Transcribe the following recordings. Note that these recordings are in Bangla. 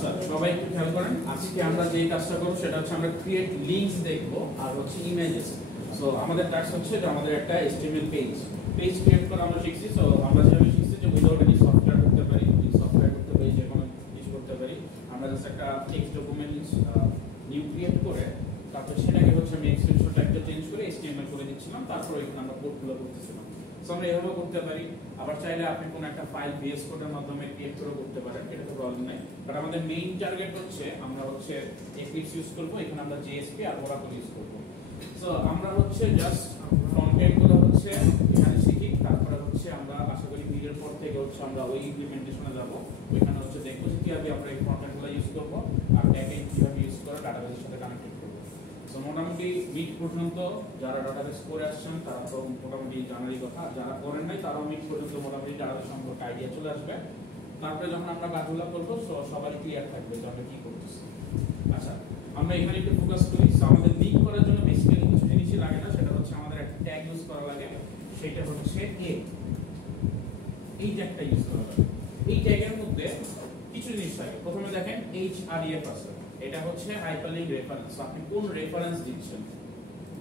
আচ্ছা সবাই একটু খেয়াল করেন, আজকে আমরা যে কাজটা করব সেটা হচ্ছে আমরা ক্রিয়েট লিংকস দেখব আর হচ্ছে ইমেজেস। সো আমাদের টাস্ক হচ্ছে যে আমাদের একটা HTML পেজ ক্রিয়েট করা আমরা শিখছি। সো আমরা যেভাবে শিখছি যে উইদাউট এনি সফটওয়্যার করতে পারি, সফটওয়্যার করতে পারি, যে কোনো কিছু করতে পারি। আমরা জাস্ট একটা টেক্সট ডকুমেন্ট নিউ ক্রিয়েট করে তারপর সেটাকে হচ্ছে আমি এক্সটেনশন টাইপটা চেঞ্জ করে HTML করে দিচ্ছিলাম, তারপর এখানে আমরা কোডগুলো করতেছিলাম। সো আমরা এভাবে করতে পারি। আবার চাইলে আপনি কোন একটা ফাইল VS কোডের মাধ্যমে ক্রিয়েট করে করতে পারেন, এটা তো প্রবলেম নাই। বাট আমাদের মেইন টার্গেট হচ্ছে আমরা হচ্ছে Eclipse ইউজ করব, এখানে আমরা JSP আর Oracle ইউজ করব। সো আমরা হচ্ছে জাস্ট ফ্রন্ট এন্ড গুলো হচ্ছে এখানে শিখি, তারপরে হচ্ছে আমরা আশা করি ভিডিওর পর থেকে হচ্ছে আমরা ওই ইমপ্লিমেন্টেশনে যাব, ওইখানে হচ্ছে দেখব যে কিভাবে আমরা এই ফ্রন্ট এন্ড গুলো ইউজ করব আর ব্যাক এন্ড কিভাবে ইউজ করে ডাটাবেসের সাথে কানেক্টেড করব। সো মোটামুটি মিড পর্যন্ত যারা ডাটাবেস করে আসছেন তারা তো মোটামুটি জানারই কথা, যারা করেন নাই তারাও মিড পর্যন্ত মোটামুটি ডাটাবেস সম্পর্কে আইডিয়া চলে আসবে। তারপরে যখন আমরা কাজগুলো করবো সবারই ক্লিয়ার থাকবে যে আমরা কি করতেছি। আচ্ছা আমরা এখানে একটু ফোকাস করি। সো আমাদের লিংক করার জন্য বেসিক্যালি কিছু জিনিসই লাগে না, সেটা হচ্ছে আমাদের একটা ট্যাগ ইউজ করা লাগে, সেটা হচ্ছে এই ট্যাগটা ইউজ করা লাগে। এই ট্যাগের মধ্যে কিছু জিনিস থাকে। প্রথমে দেখেন href আছে, এটা হচ্ছে হাইপারলিংক রেফারেন্স। আপনি কোন রেফারেন্স দিচ্ছেন,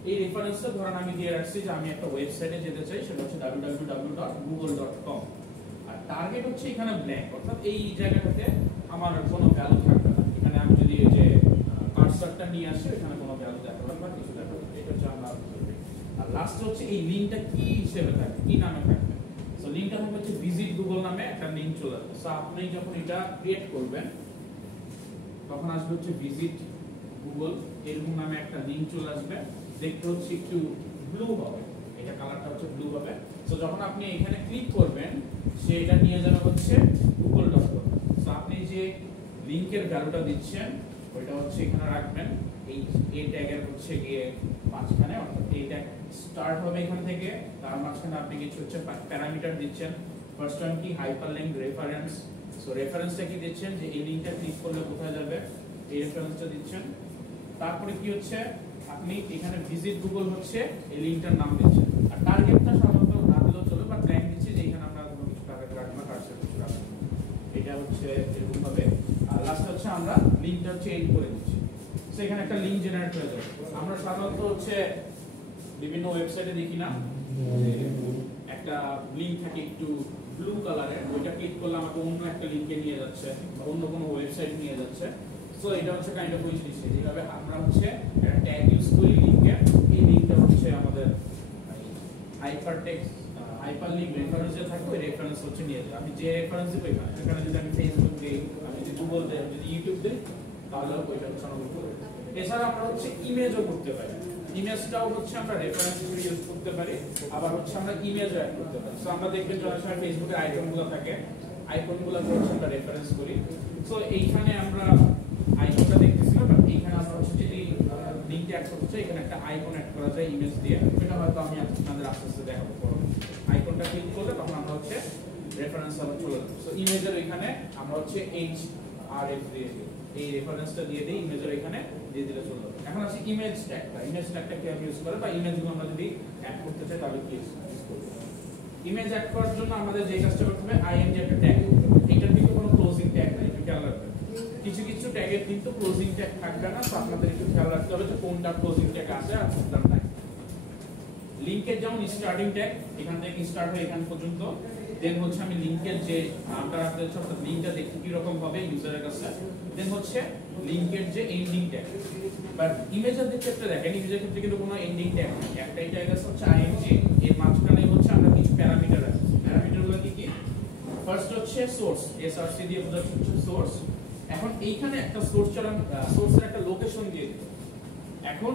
এই রেফারেন্সটা ধরেন আমি দিয়ে রাখছি যে আমি একটা ওয়েবসাইটে যেতে চাই, সেটা হচ্ছে www.google.com। আর টার্গেট হচ্ছে এখানে ব্ল্যাঙ্ক, অর্থাৎ এই জায়গাটাতে আমার কোনো ভ্যালু থাকবে না। এখানে আমি যদি এই যে কার্সরটা নিয়ে আসি এখানে কোনো ভ্যালু দেখাবে বা কিছু দেখাবে, এটা হচ্ছে আমরা। আর লাস্টে হচ্ছে এই লিংকটা কি হিসেবে থাকবে, কি নামে থাকবে। সো লিংকটা থাকবে হচ্ছে ভিজিট গুগল নামে একটা লিংক চলে আসবে। সো আপনি যখন এটা ক্রিয়েট করবেন তখন আসবে হচ্ছে ভিজিট গুগল এরকম নামে একটা লিংক চলে আসবে। দেখতে হচ্ছে একটু ব্লু হবে, এটা কালারটা হচ্ছে ব্লু হবে। সো যখন আপনি এখানে ক্লিক করবেন সে এটা নিয়ে যাবে হচ্ছে google.com। সো আপনি যে লিংকের ভ্যালুটা দিচ্ছেন ওইটা হচ্ছে এখানে রাখবেন, এই ট্যাগের হচ্ছে গিয়ে মাঝখানে, অর্থাৎ এই ট্যাগ স্টার্ট হবে এখান থেকে, তার মাঝখানে আপনি কিছু হচ্ছে প্যারামিটার দিচ্ছেন। ফার্স্ট ওয়ান কি হাইপারলিংক রেফারেন্স। সো রেফারেন্সটা কি দিচ্ছেন যে এই লিংকটা ক্লিক করলে কোথায় যাবে, এই রেফারেন্সটা দিচ্ছেন। তারপরে কি হচ্ছে আপনি এখানে ভিজিট গুগল হচ্ছে এই লিংকটার নাম দিচ্ছেন। আর টার্গেটটা সাধারণত না দিলেও চলবে, বাট ব্ল্যাঙ্ক দিচ্ছি যে এখানে আমরা কোনো কিছু টার্গেট রাখবো না, কার্সর কিছু রাখবো। এটা হচ্ছে এরকম ভাবে। আর লাস্ট হচ্ছে আমরা লিংকটা হচ্ছে এন্ড করে দিচ্ছি। সো এখানে একটা লিংক জেনারেট হয়ে যাবে। আমরা সাধারণত হচ্ছে বিভিন্ন ওয়েবসাইটে দেখি না একটা লিংক থাকে একটু ব্লু কালারের, ওইটা ক্লিক করলে আমাকে অন্য একটা লিংকে নিয়ে যাচ্ছে বা অন্য কোনো ওয়েবসাইট নিয়ে যাচ্ছে। সো এটা হচ্ছে কাইন্ড অফ ওই জিনিস, যেভাবে আমরা হচ্ছে একটা ট্যাগ ইউজ করি লিংকে, এই লিংকটা হচ্ছে আমাদের হাইপারলিংক রেফারেন্স যে থাকবে ওই রেফারেন্স হচ্ছে নিয়ে যাবে। আমি যে রেফারেন্স দিব এখানে যদি আমি ফেসবুক দিই, আমি যদি গুগল দিই, আমি যদি ইউটিউব দিই, তাহলে ওইটা হচ্ছে অনুভব করবে। এছাড়া আমরা হচ্ছে ইমেজও করতে পারি, ইমেজটাও হচ্ছে আমরা রেফারেন্স হিসেবে ইউজ করতে পারি, আবার হচ্ছে আমরা ইমেজও অ্যাড করতে পারি। সো আমরা দেখবেন যে অনেক সময় ফেসবুকের আইকনগুলো থাকে, আইকনগুলোকে হচ্ছে আমরা রেফারেন্স করি। সো এইখানে আমরা আইকনটা দেখতেছিলাম, বাট এইখানে আমরা হচ্ছে যদি লিংক অ্যাড করতে চাই এখানে একটা আইকন অ্যাড করা যায় ইমেজ দিয়ে, সেটা হয়তো আমি আপনাদের আস্তে আস্তে দেখাবো। আইকনটা ক্লিক করলে তখন আমরা হচ্ছে রেফারেন্স আবার চলে যাবে। সো ইমেজের এখানে আমরা হচ্ছে href দিয়ে দিই, এই রেফারেন্সটা দিয়ে দিই, ইমেজের এখানে দিয়ে দিলে চলে যাবে। এখন আসি ইমেজ ট্যাগটা কিভাবে ইউজ করে, বা ইমেজগুলো আমরা যদি অ্যাড করতে চাই তাহলে কি ইউজ করব। ইমেজ অ্যাড করার জন্য আমাদের যে কাজটা করতে হবে ing একটা ট্যাগ করতে হবে। এটার কিন্তু কোনো ক্লোজিং ট্যাগ নেই, একটু খেয়াল রাখবেন। কিছু কিছু ট্যাগের কিন্তু ক্লোজিং ট্যাগ থাকবে না, তো আপনাদের একটু খেয়াল রাখতে হবে যে কোনটা ক্লোজিং ট্যাগ আছে আর কোনটা নাই। লিংকের যেমন স্টার্টিং ট্যাগ এখান থেকে স্টার্ট হয়ে এখান পর্যন্ত, দেন হচ্ছে আমি লিংকের যে নামটা রাখতে চাচ্ছি অর্থাৎ লিংকটা দেখতে কি রকম হবে ইউজারের কাছে, দেন হচ্ছে লিংকের যে এন্ডিং ট্যাগ। বাট ইমেজের ক্ষেত্রে দেখেন, ইমেজের ক্ষেত্রে কিন্তু কোনো এন্ডিং ট্যাগ নেই, একটাই ট্যাগ আছে হচ্ছে ing, এর মাঝখানে হচ্ছে আমরা কিছু প্যারামিটার আছে। প্যারামিটারগুলো কি কি? ফার্স্ট হচ্ছে সোর্স, src দিয়ে বোঝাচ্ছে হচ্ছে সোর্স। এখন এইখানে একটা সোর্সের একটা লোকেশন দিয়ে দিই। এখন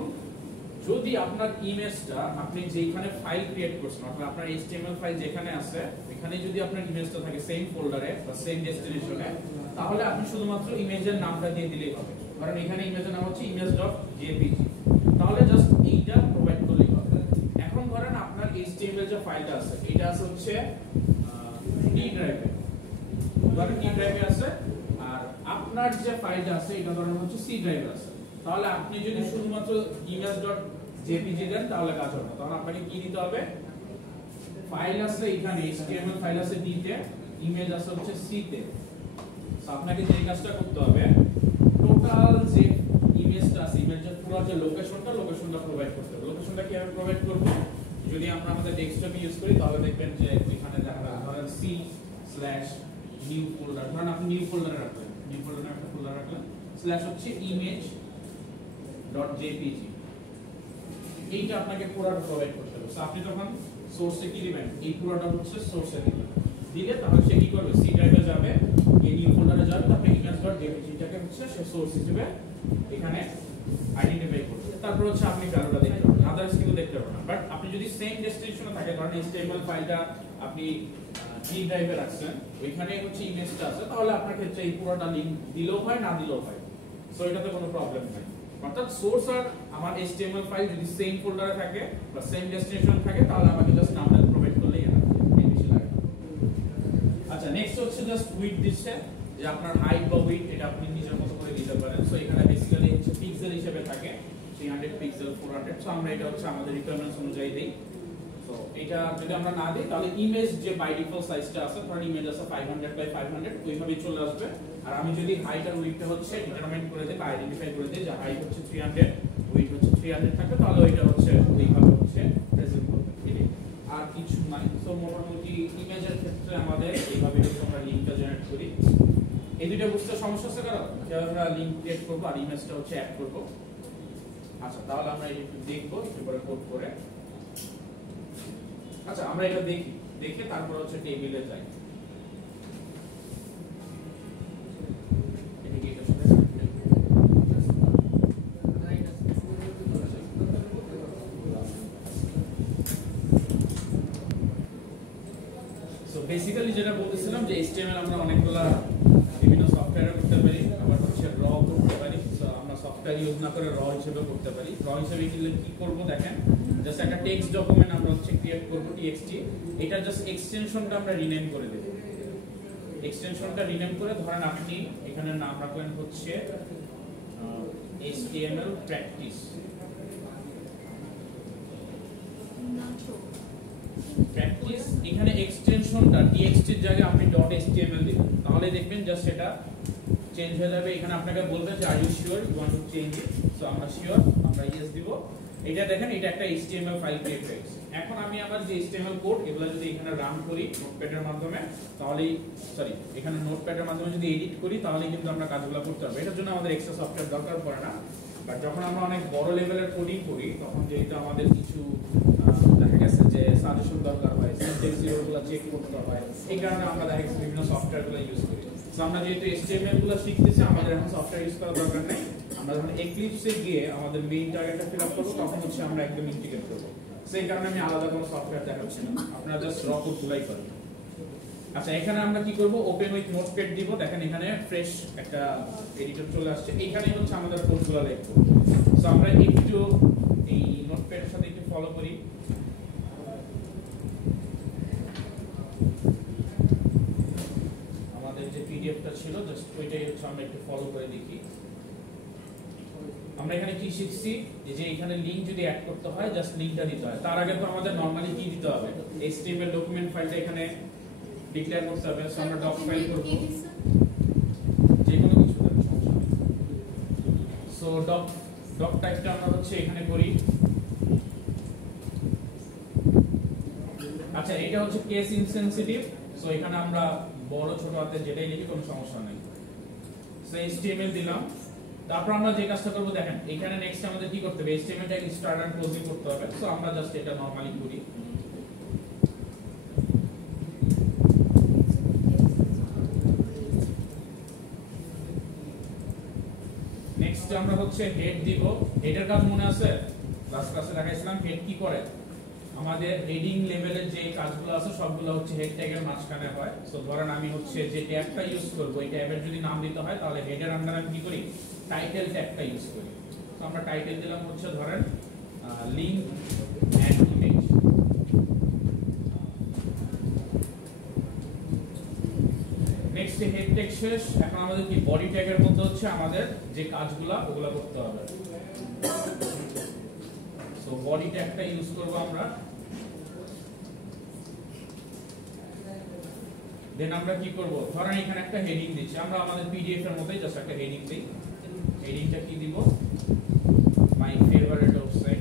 যদি আপনার ইমেজটা আপনি যেখানে ফাইল ক্রিয়েট করছেন, অর্থাৎ আপনার HTML ফাইল যেখানে আছে এখানে যদি আপনার ইমেজটা থাকে সেম ফোল্ডারে বা সেম ডেস্টিনেশনে, তাহলে আপনি শুধুমাত্র ইমেজের নামটা দিয়ে দিলেই হবে। কারণ এখানে ইমেজের নাম হচ্ছে image.jpg, তাহলে জাস্ট এইটা প্রোভাইড করলেই হবে। এখন ধরেন আপনার HTML যে ফাইলটা আছে এটা আছে হচ্ছে D ড্রাইভে, ধরেন D ড্রাইভে আছে, আর আপনার যে ফাইলটা আছে এটা ধরেন হচ্ছে C ড্রাইভে আছে। তাহলে আপনি যদি শুধুমাত্র image.jpg দেন তাহলে কাজ হবে না, তাহলে আপনাকে কি দিতে হবে, ফাইল আছে এখানে HTML ফাইল আছে D তে, ইমেজ আছে হচ্ছে C তে। সো আপনাকে যে কাজটা করতে হবে টোটাল যে ইমেজটা আছে ইমেজের পুরো যে লোকেশনটা প্রোভাইড করতে হবে। লোকেশনটা কিভাবে প্রোভাইড করব? যদি আমরা আমাদের ডেস্কটপে ইউজ করি তাহলে দেখবেন যে এখানে লেখা ধরেন c/new ফোল্ডার, ধরেন আপনি নিউ ফোল্ডারে রাখলেন, নিউ ফোল্ডারে একটা ফোল্ডার রাখলেন স্ল্যাশ হচ্ছে image.jpg, এইটা আপনাকে পুরোটা প্রোভাইড করতে হবে। সো আপনি যখন সোর্সে কি দিবেন, এই পুরোটা হচ্ছে সোর্সে দিবেন, দিলে তাহলে সে কি করবে, সি ড্রাইভে যাবে, এই নিউ ফোল্ডারে যাবে, তারপরে image.jpg টাকে হচ্ছে সে সোর্স হিসেবে এখানে আইডেন্টিফাই করবে। তারপর হচ্ছে আপনি কারোটা দেখতে পাবেন, আদার্স কিন্তু দেখতে পাবেন না। বাট আপনি যদি সেম ডেস্টিনেশনে থাকে, ধরেন HTML ফাইলটা আপনি জি ড্রাইভে রাখছেন, ওইখানে হচ্ছে ইমেজটা আছে, তাহলে আপনার ক্ষেত্রে এই পুরোটা লিংক দিলেও হয় না দিলেও হয়, সো এটাতে কোনো প্রবলেম নাই। অর্থাৎ সোর্স আর আমার HTML ফাইল যদি সেম ফোল্ডারে থাকে বা সেম ডেস্টিনেশন থাকে, তাহলে আমাকে জাস্ট নামটা প্রোভাইড করলেই এটা এই বেশি লাগে। আচ্ছা, নেক্সট হচ্ছে জাস্ট উইডথ দিচ্ছে, যে আপনার হাইট বা উইডথ এটা আপনি নিজের মতো করে দিতে পারেন। সো এখানে বেসিক্যালি হচ্ছে পিক্সেল হিসেবে থাকে 300 পিক্সেল 400, সো আমরা এটা হচ্ছে আমাদের রিকোয়ারমেন্টস অনুযায়ী দেই। সো এটা যদি আমরা না দিই তাহলে ইমেজ যে বাই ডিফল্ট সাইজটা আছে, ধরেন ইমেজ আছে 500 বাই 500, ওইভাবেই চলে আসবে। আর আমি যদি হাইট আর উইডথটা হচ্ছে ডিটারমাইন করে দেই বা আইডেন্টিফাই করে দেই যে হাইট হচ্ছে 300, উইডথ হচ্ছে 300 থাকে, তাহলে ওইটা হচ্ছে ওইভাবে হচ্ছে প্রেজেন্ট করবে। আর কিছু নাই। সো মোটামুটি ইমেজের ক্ষেত্রে আমাদের এইভাবে আমরা লিংকটা জেনারেট করি। এই দুটো বুঝতে সমস্যা আছে কারণ কিভাবে আমরা লিংক ক্রিয়েট করব আর ইমেজটা হচ্ছে অ্যাড করব। আচ্ছা, তাহলে আমরা একটু দেখবো, এবারে কোড করে। আচ্ছা, আমরা এটা দেখি, দেখে তারপর হচ্ছে টেবিলে যাই। সো বেসিক্যালি যেটা বলতেছিলাম যে HTML আমরা অনেকগুলা বিভিন্ন সফটওয়্যারে করতে পারি, আবার হচ্ছে র করতে পারি। সো আমরা সফটওয়্যার ইউজ না করে র হিসেবে করতে পারি। র হিসেবে কি করব দেখেন, জাস্ট একটা টেক্সট ডকুমেন্ট আমরা হচ্ছে ক্রিয়েট করব txt, এটা জাস্ট এক্সটেনশনটা আমরা রিনেম করে দেব। এক্সটেনশনটা রিনেম করে ধরেন আপনি এখানে নাম রাখলেন হচ্ছে HTML প্র্যাকটিস। প্র্যাকটিস এখানে এক্সটেনশনটা txt এর জায়গায় আপনি .html দিবেন, তাহলে দেখবেন জাস্ট সেটা চেঞ্জ হয়ে যাবে। এখানে আপনাকে বলবে যে are you sure you want to change it, so আমরা শিওর, আমরা ইয়েস দিব। এটা দেখেন, এটা একটা HTML ফাইল ক্রিয়েট হয়েছে। এখন আমি আমার যে HTML কোড এগুলো যদি এখানে রান করি নোটপ্যাডের মাধ্যমে, তাহলে এখানে নোটপ্যাডের মাধ্যমে যদি এডিট করি, তাহলে কিন্তু আমরা কাজগুলো করতে পারবো। এটার জন্য আমাদের এক্সট্রা সফটওয়্যার দরকার পড়ে না। বাট যখন আমরা অনেক বড় লেভেলের কোডিং করি, তখন যেহেতু আমাদের কিছু দেখা গেছে যে সাজেশন দরকার হয়, সিনট্যাক্স এররগুলো চেক করতে হয়, এই কারণে আমরা দেখা গেছে বিভিন্ন সফটওয়্যারগুলো ইউজ করি। সো আমরা যেহেতু HTML গুলো শিখতেছি, আমাদের এখন সফটওয়্যার ইউজ করার দরকার নেই। আমরা যখন এক্লিপসে গিয়ে আমাদের মেইন টার্গেটটা ফিল আপ করব, তখন হচ্ছে আমরা একদম ইন্টিগ্রেট করব। সেই কারণে আমি আলাদা কোনো সফটওয়্যার দেখাচ্ছি না, আপনারা জাস্ট র কোড গুলাই করেন। আচ্ছা, এখানে আমরা কি করব, ওপেন উইথ নোটপ্যাড দিব। দেখেন এখানে ফ্রেশ একটা এডিটর চলে আসছে, এইখানেই হচ্ছে আমাদের কোডগুলো লিখব। সো আমরা একটু এই নোটপ্যাডের সাথে একটু ফলো করি। আমাদের যে পিডিএফটা ছিল জাস্ট ওইটাই হচ্ছে আমরা একটু ফলো করে দেখি। আমরা এখানে কি শিখছি, যে এখানে লিংক যদি অ্যাড করতে হয় জাস্ট লিংকটা দিতে হয়। তার আগে তো আমাদের নরমালি কি দিতে হবে, HTML ডকুমেন্ট ফাইলটা এখানে ডিক্লেয়ার করতে হবে। সো আমরা ডক ফাইল করব, যে কোনো কিছু দেব, সমস্যা নেই। সো ডক টাইপটা আমরা হচ্ছে এখানে করি। আচ্ছা, এটা হচ্ছে কেস ইনসেনসিটিভ, সো এখানে আমরা বড় ছোট হাতে যেটাই লিখি কোনো সমস্যা নেই। সো HTML দিলাম। তারপর আমরা যে কাজটা করব দেখেন, এখানে নেক্সট আমাদের কি করতে হবে, HTML টাকে স্টার্ট এন্ড ক্লোজিং করতে হবে। সো আমরা জাস্ট এটা নরমালি করি। নেক্সট আমরা হচ্ছে হেড দিব। হেডের কাজ মনে আছে, লাস্ট ক্লাসে দেখাইছিলাম হেড কি করে। আমাদের হেডিং লেভেলের যে কাজগুলো আছে সবগুলো হচ্ছে হেড ট্যাগের মাঝখানে হয়। সো ধরেন আমি হচ্ছে যে ট্যাগটা ইউজ করব, এই ট্যাগের যদি নাম দিতে হয়, তাহলে হেডের আন্ডারে আমি কি করি, টাইটেল ট্যাগটা ইউজ করি। সো আমরা টাইটেল দিলাম হচ্ছে ধরেন link and image. Next head tag শেষ। এখন আমাদের কি বডি ট্যাগের মধ্যে হচ্ছে আমাদের যে কাজগুলো ওগুলো করতে হবে। সো বডি ট্যাগটা ইউজ করব আমরা। দেন আমরা কি করব, ধরেন এখানে একটা হেডিং দিচ্ছি, আমরা আমাদের পিডিএফ এর মতোই জাস্ট একটা হেডিং দিই। হেডিংটা কি দিব, মাই ফেভারিট ওয়েবসাইট।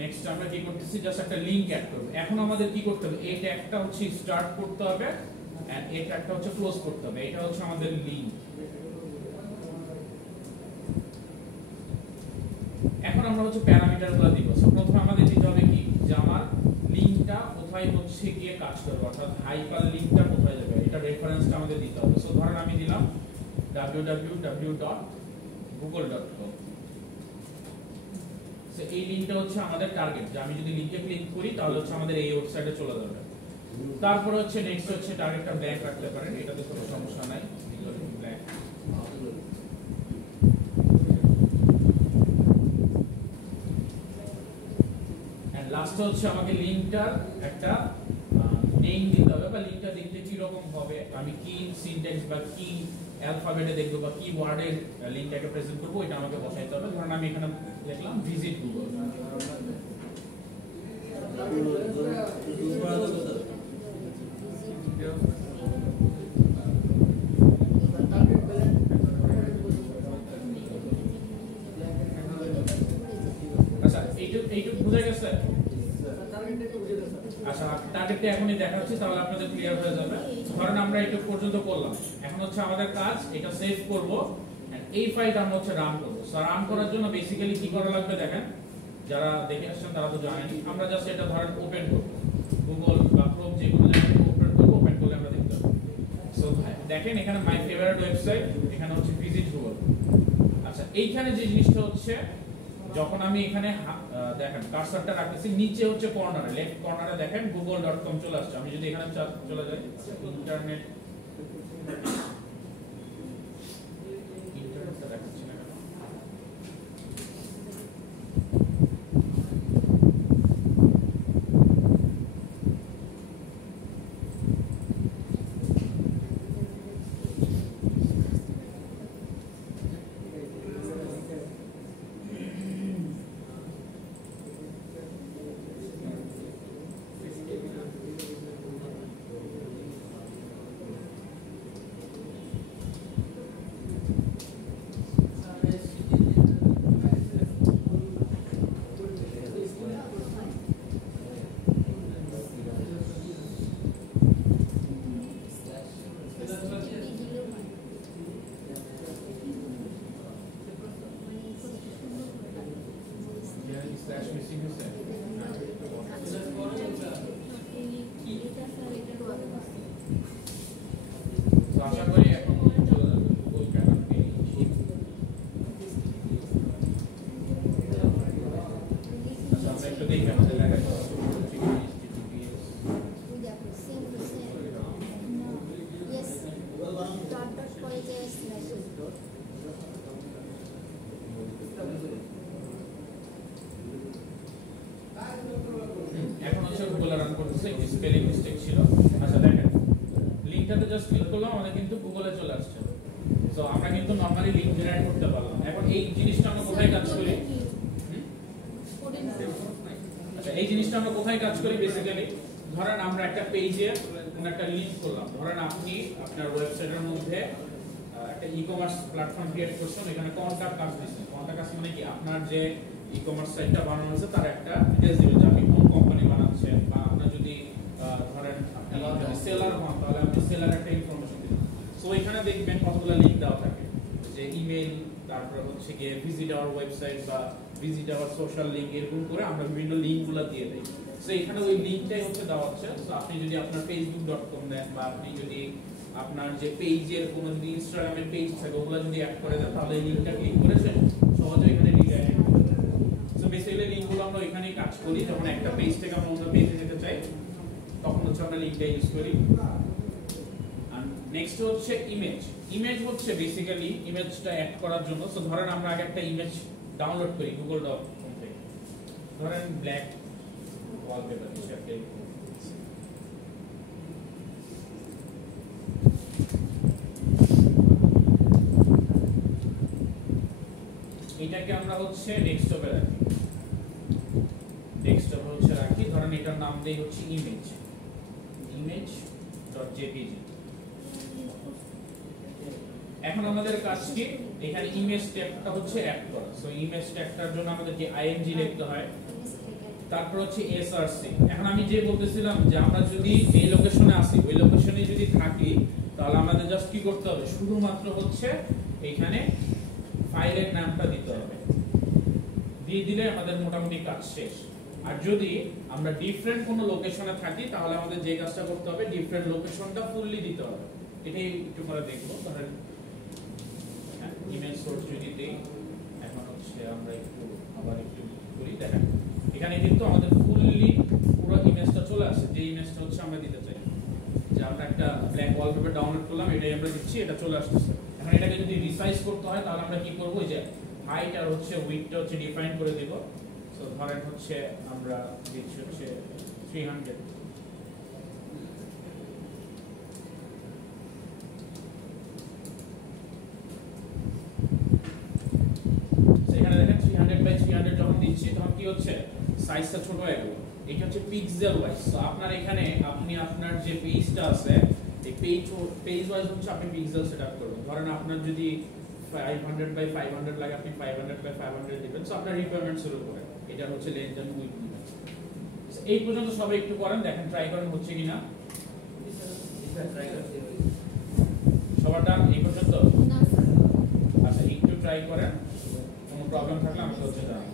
নেক্সট আমরা কি করতেছি, জাস্ট একটা লিংক অ্যাড করব। এখন আমাদের কি করতে হবে, এই ট্যাগটা হচ্ছে স্টার্ট করতে হবে এন্ড এই ট্যাগটা হচ্ছে ক্লোজ করতে হবে। এটা হচ্ছে আমাদের লিংক। এখন আমরা হচ্ছে প্যারামিটারগুলো দিব। সো প্রথমে আমাদের দিতে হবে কি, যে আমার লিংকটা কোথায় হচ্ছে গিয়ে কাজ করবে, অর্থাৎ হাইপার লিংকটা কোথায় যাবে, এটা রেফারেন্সটা আমাদের দিতে হবে। সো ধরেন আমি দিলাম www.google.com। সো এই লিংকটা হচ্ছে আমাদের টার্গেট, যে আমি যদি লিংকে ক্লিক করি তাহলে হচ্ছে আমাদের এই ওয়েবসাইটে চলে যাবে। তারপর হচ্ছে নেক্সট হচ্ছে টার্গেটটা ব্ল্যাক রাখতে পারেন, এটাতে কোনো সমস্যা নাই, ব্ল্যাক। এন্ড লাস্ট হচ্ছে আমাকে লিংকটার একটা নেম দিতে হবে, বা লিংকটা দেখতে কি রকম হবে, আমি কি সিনট্যাক্স বা কি অ্যালফাবেটে দেখব বা কি ওয়ার্ডে লিংকটাকে প্রেজেন্ট করব, এটা আমাকে বসাইতে হবে। ধরুন আমি এখানে লিখলাম ভিজিট গুগল। আচ্ছা এইটুকু বুঝা গেছে? আচ্ছা টার্গেটটা এখনই দেখাচ্ছি, তাহলে আপনাদের ক্লিয়ার হয়ে যাবে। ধরেন আমরা এইটুকু পর্যন্ত করলাম, এখন হচ্ছে আমাদের কাজ এটা সেভ করব, এই ফাইলটা আমরা হচ্ছে রান করব। সো রান করার জন্য বেসিক্যালি কি করা লাগবে দেখেন, যারা দেখে আসছেন তারা তো জানেন। আমরা জাস্ট এটা ধরেন ওপেন করব, গুগল বা ক্রোম যে কোনো জায়গায় ওপেন করব, ওপেন করলে আমরা দেখতে পাবো। সো দেখেন এখানে মাই ফেভারিট ওয়েবসাইট, এখানে হচ্ছে ভিজিট গুগল। আচ্ছা এইখানে যে জিনিসটা হচ্ছে, যখন আমি এখানে দেখেন কার্সারটা রাখতেছি, নিচে হচ্ছে কর্নারে, লেফট কর্নারে দেখেন google.com চলে আসছে। আমি যদি এখানে চলে যাই, ইন্টারনেট দেখাচ্ছি না কেন, স্ল্যাশ মিসিং হচ্ছে। তো আশা করি এখন চলে যাবে গুগল ক্যামেরা পেজ। আচ্ছা আমরা একটু দেখি আমাদের লেখা আছে এখন হচ্ছে গুগল রান করতেছে, স্পেলিং মিস্টেক ছিল। আচ্ছা দেখেন লিংকটাতে জাস্ট ক্লিক করলাম, আমাদের কিন্তু গুগলে চলে আসছে। সো আমরা কিন্তু নরমালি লিংক জেনারেট করতে পারলাম। এখন এই জিনিসটা আমরা কোথায় কাজ করি, আচ্ছা এই জিনিসটা আমরা কোথায় কাজ করি বেসিক্যালি, ধরেন আমরা একটা পেজে কোন একটা লিংক করলাম, ধরেন আপনি আপনার ওয়েবসাইটের মধ্যে একটা ই-কমার্স প্ল্যাটফর্ম ক্রিয়েট করছেন, এখানে কন্টাক্ট কাজ দিচ্ছেন। কন্টাক্ট কাজ মানে কি, আপনার যে ই-কমার্স সাইটটা বানানো হয়েছে তার একটা ডিটেইলস দিবেন, যে আপনি কোন কোম্পানি বানাচ্ছেন, বা আপনার যদি ধরেন আপনি যদি সেলার হন তাহলে আপনি সেলার একটা ইনফরমেশন দিবেন। সো এখানে দেখবেন কতগুলো লিংক দেওয়া থাকে, যে ইমেল, তারপর হচ্ছে গিয়ে ভিজিট আওয়ার ওয়েবসাইট বা ভিজিট আওয়ার সোশ্যাল লিংক, এরকম করে আমরা বিভিন্ন লিংকগুলো দিয়ে দেই। সো এখানে ওই লিংকটাই হচ্ছে দেওয়া হচ্ছে। সো আপনি যদি আপনার facebook.com দেন, বা আপনি যদি আপনার যে পেজের কোনো যদি ইনস্টাগ্রামের পেজ থাকে ওগুলো যদি অ্যাড করে দেন, তাহলে এই লিংকটা ক্লিক করে সহজে এখানে রিডাইরেক্ট করতে পারবেন। সো বেসিক্যালি লিংকগুলো আমরা এখানেই কাজ করি, যখন একটা পেজ থেকে আমরা অন্য পেজে যেতে চাই তখন হচ্ছে আমরা লিংকটা ইউজ করি। আর নেক্সট হচ্ছে ইমেজ। ইমেজ হচ্ছে বেসিক্যালি ইমেজটা অ্যাড করার জন্য। সো ধরেন আমরা আগে একটা ইমেজ ডাউনলোড করি google.com থেকে, ধরেন ব্ল্যাক ওয়ালপেপার হিসেবে। এটা এইটাকে আমরা হচ্ছে ডেস্কটপে রাখি, ডেস্কটপে হচ্ছে রাখি, ধরেন এটার নাম দেই হচ্ছে image.jpg। এখন আমাদের কাজ কি, এখানে ইমেজ ট্যাগটা হচ্ছে অ্যাড করা। সো ইমেজ ট্যাগটার জন্য আমাদের যে ing লিখতে হয়, তারপর হচ্ছে src। এখন আমি যে বলতেছিলাম যে আমরা যদি এই লোকেশনে আসি, ওই লোকেশনে যদি থাকি, তাহলে আমাদের জাস্ট কি করতে হবে, শুধুমাত্র হচ্ছে এখানে ফাইলের নামটা দিতে হবে, দিয়ে দিলে আমাদের মোটামুটি কাজ শেষ। আর যদি আমরা ডিফারেন্ট কোনো লোকেশনে থাকি, তাহলে আমাদের যে কাজটা করতে হবে, ডিফারেন্ট লোকেশনটা ফুললি দিতে হবে। এটাই একটু পরে দেখবো। ধরেন ইমেজ সোর্স যদি দেই, এখন হচ্ছে আমরা আবার একটু করি, দেখেন এখানে কিন্তু আমাদের ফুললি পুরো ইমেজটা চলে আসে, যে ইমেজটা হচ্ছে আমরা দিতে চাই। যে আমরা একটা ব্ল্যাঙ্ক ওয়ালপেপার ডাউনলোড করলাম, এটাই আমরা দিচ্ছি, এটা চলে আসছে। এখন এটাকে যদি রিসাইজ করতে হয়, তাহলে আমরা কি করব, যে হাইট আর হচ্ছে উইডথটা হচ্ছে ডিফাইন করে দেব। সো ধরেন হচ্ছে আমরা দিচ্ছি হচ্ছে 300। সেখানে দেখেন 300 × 300 যখন দিচ্ছি, তখন কি হচ্ছে, সাইজটা ছোট হয়ে গেল। এটা হচ্ছে পিক্সেল ওয়াইজ। সো আপনার এখানে আপনি আপনার যে পেজটা আছে, এই পেজ ওয়াইজ হচ্ছে আপনি পিক্সেল সেটআপ করবেন। ধরেন আপনার যদি 500 × 500 লাগে, আপনি 500 × 500 দিবেন। সো আপনার রিকোয়ারমেন্ট শুরু করে এটা হচ্ছে লেন্থ এন্ড উইডথ দিবেন। এই পর্যন্ত সবাই একটু করেন, দেখেন ট্রাই করেন হচ্ছে কিনা। সবার ডান এই পর্যন্ত? আচ্ছা, একটু ট্রাই করেন, কোনো প্রবলেম থাকলে আমাকে হচ্ছে জানান।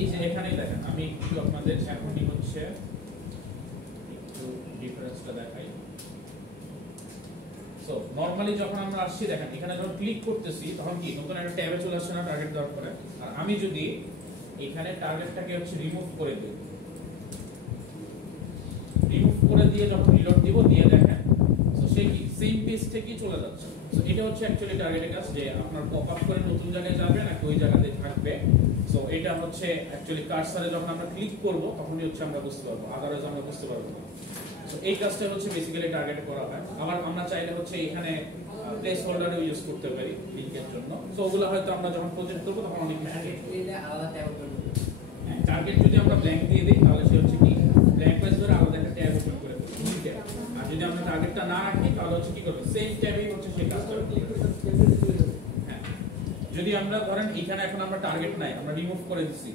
এই যে এখানেই দেখেন, আমি একটু আপনাদের এখনই হচ্ছে একটু ডিফারেন্সটা দেখাই। সো নরমালি যখন আমরা আসছি, দেখেন এখানে যখন ক্লিক করতেছি, তখন কি নতুন একটা ট্যাবে চলে আসছে না টার্গেট দেওয়ার পরে। আর আমি যদি এখানে টার্গেটটাকে হচ্ছে রিমুভ করে দিই, রিমুভ করে দিয়ে যখন রিলোড দিব, দিয়ে দেখেন সো সে কি সেম পেজ থেকেই চলে যাচ্ছে। সো এটা হচ্ছে অ্যাকচুয়ালি টার্গেটের কাজ, যে আপনার পপ আপ করে নতুন জায়গায় যাবে নাকি ওই জায়গাতে থাকবে। সো এটা হচ্ছে অ্যাকচুয়ালি কার্সারে যখন আমরা ক্লিক করব, তখনই হচ্ছে আমরা বুঝতে পারবো, আদারওয়াইজ আমরা বুঝতে পারবো না। সো এই কাজটা হচ্ছে বেসিক্যালি টার্গেট করা হয়। আবার আমরা চাইলে হচ্ছে এখানে প্লেস হোল্ডারও ইউজ করতে পারি লিংকের জন্য। সো ওগুলো হয়তো আমরা যখন প্রজেক্ট করব, তখন অনেক টার্গেট দিলে আলাদা ট্যাব ওপেন করব। হ্যাঁ, টার্গেট যদি আমরা ব্ল্যাঙ্ক দিয়ে দিই, তাহলে সে হচ্ছে কি ব্ল্যাঙ্ক পেজ ধরে আলাদা একটা ট্যাব ওপেন করে দেবে। আর যদি আমরা টার্গেটটা না রাখি, তাহলে হচ্ছে কি করবে, সেম ট্যাবেই হচ্ছে সেই কাজটা করবে। হ্যাঁ, যদি আমরা ধরেন এখানে এখন আমরা টার্গেট নাই, আমরা রিমুভ করে দিচ্ছি,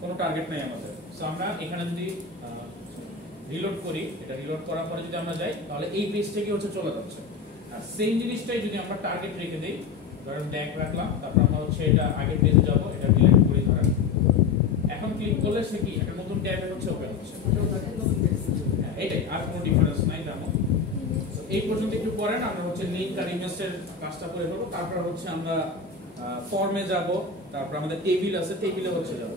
কোনো টার্গেট নাই আমাদের। সো আমরা এখানে যদি রিলোড করি, এটা রিলোড করার পরে যদি আমরা যাই, তাহলে এই পেজ থেকে হচ্ছে চলে যাচ্ছে। আর সেম জিনিসটাই যদি আমরা টার্গেট রেখে দেই, ধরেন ব্ল্যাঙ্ক রাখলাম, তারপর আমরা হচ্ছে এটা আগের পেজে যাব, এটা ডিলিট করে ধরেন এখন ক্লিক করলে সে কি একটা নতুন ট্যাবে হচ্ছে ওপেন হচ্ছে। হ্যাঁ, এটাই, আর কোনো ডিফারেন্স নাই তেমন। এই পর্যন্ত একটু করেন, আমরা হচ্ছে লিংক আর ইমেজের কাজটা করে ফেলবো। তারপর হচ্ছে আমরা ফর্মে যাব, তারপর আমাদের টেবিল আছে, টেবিলে হচ্ছে যাব।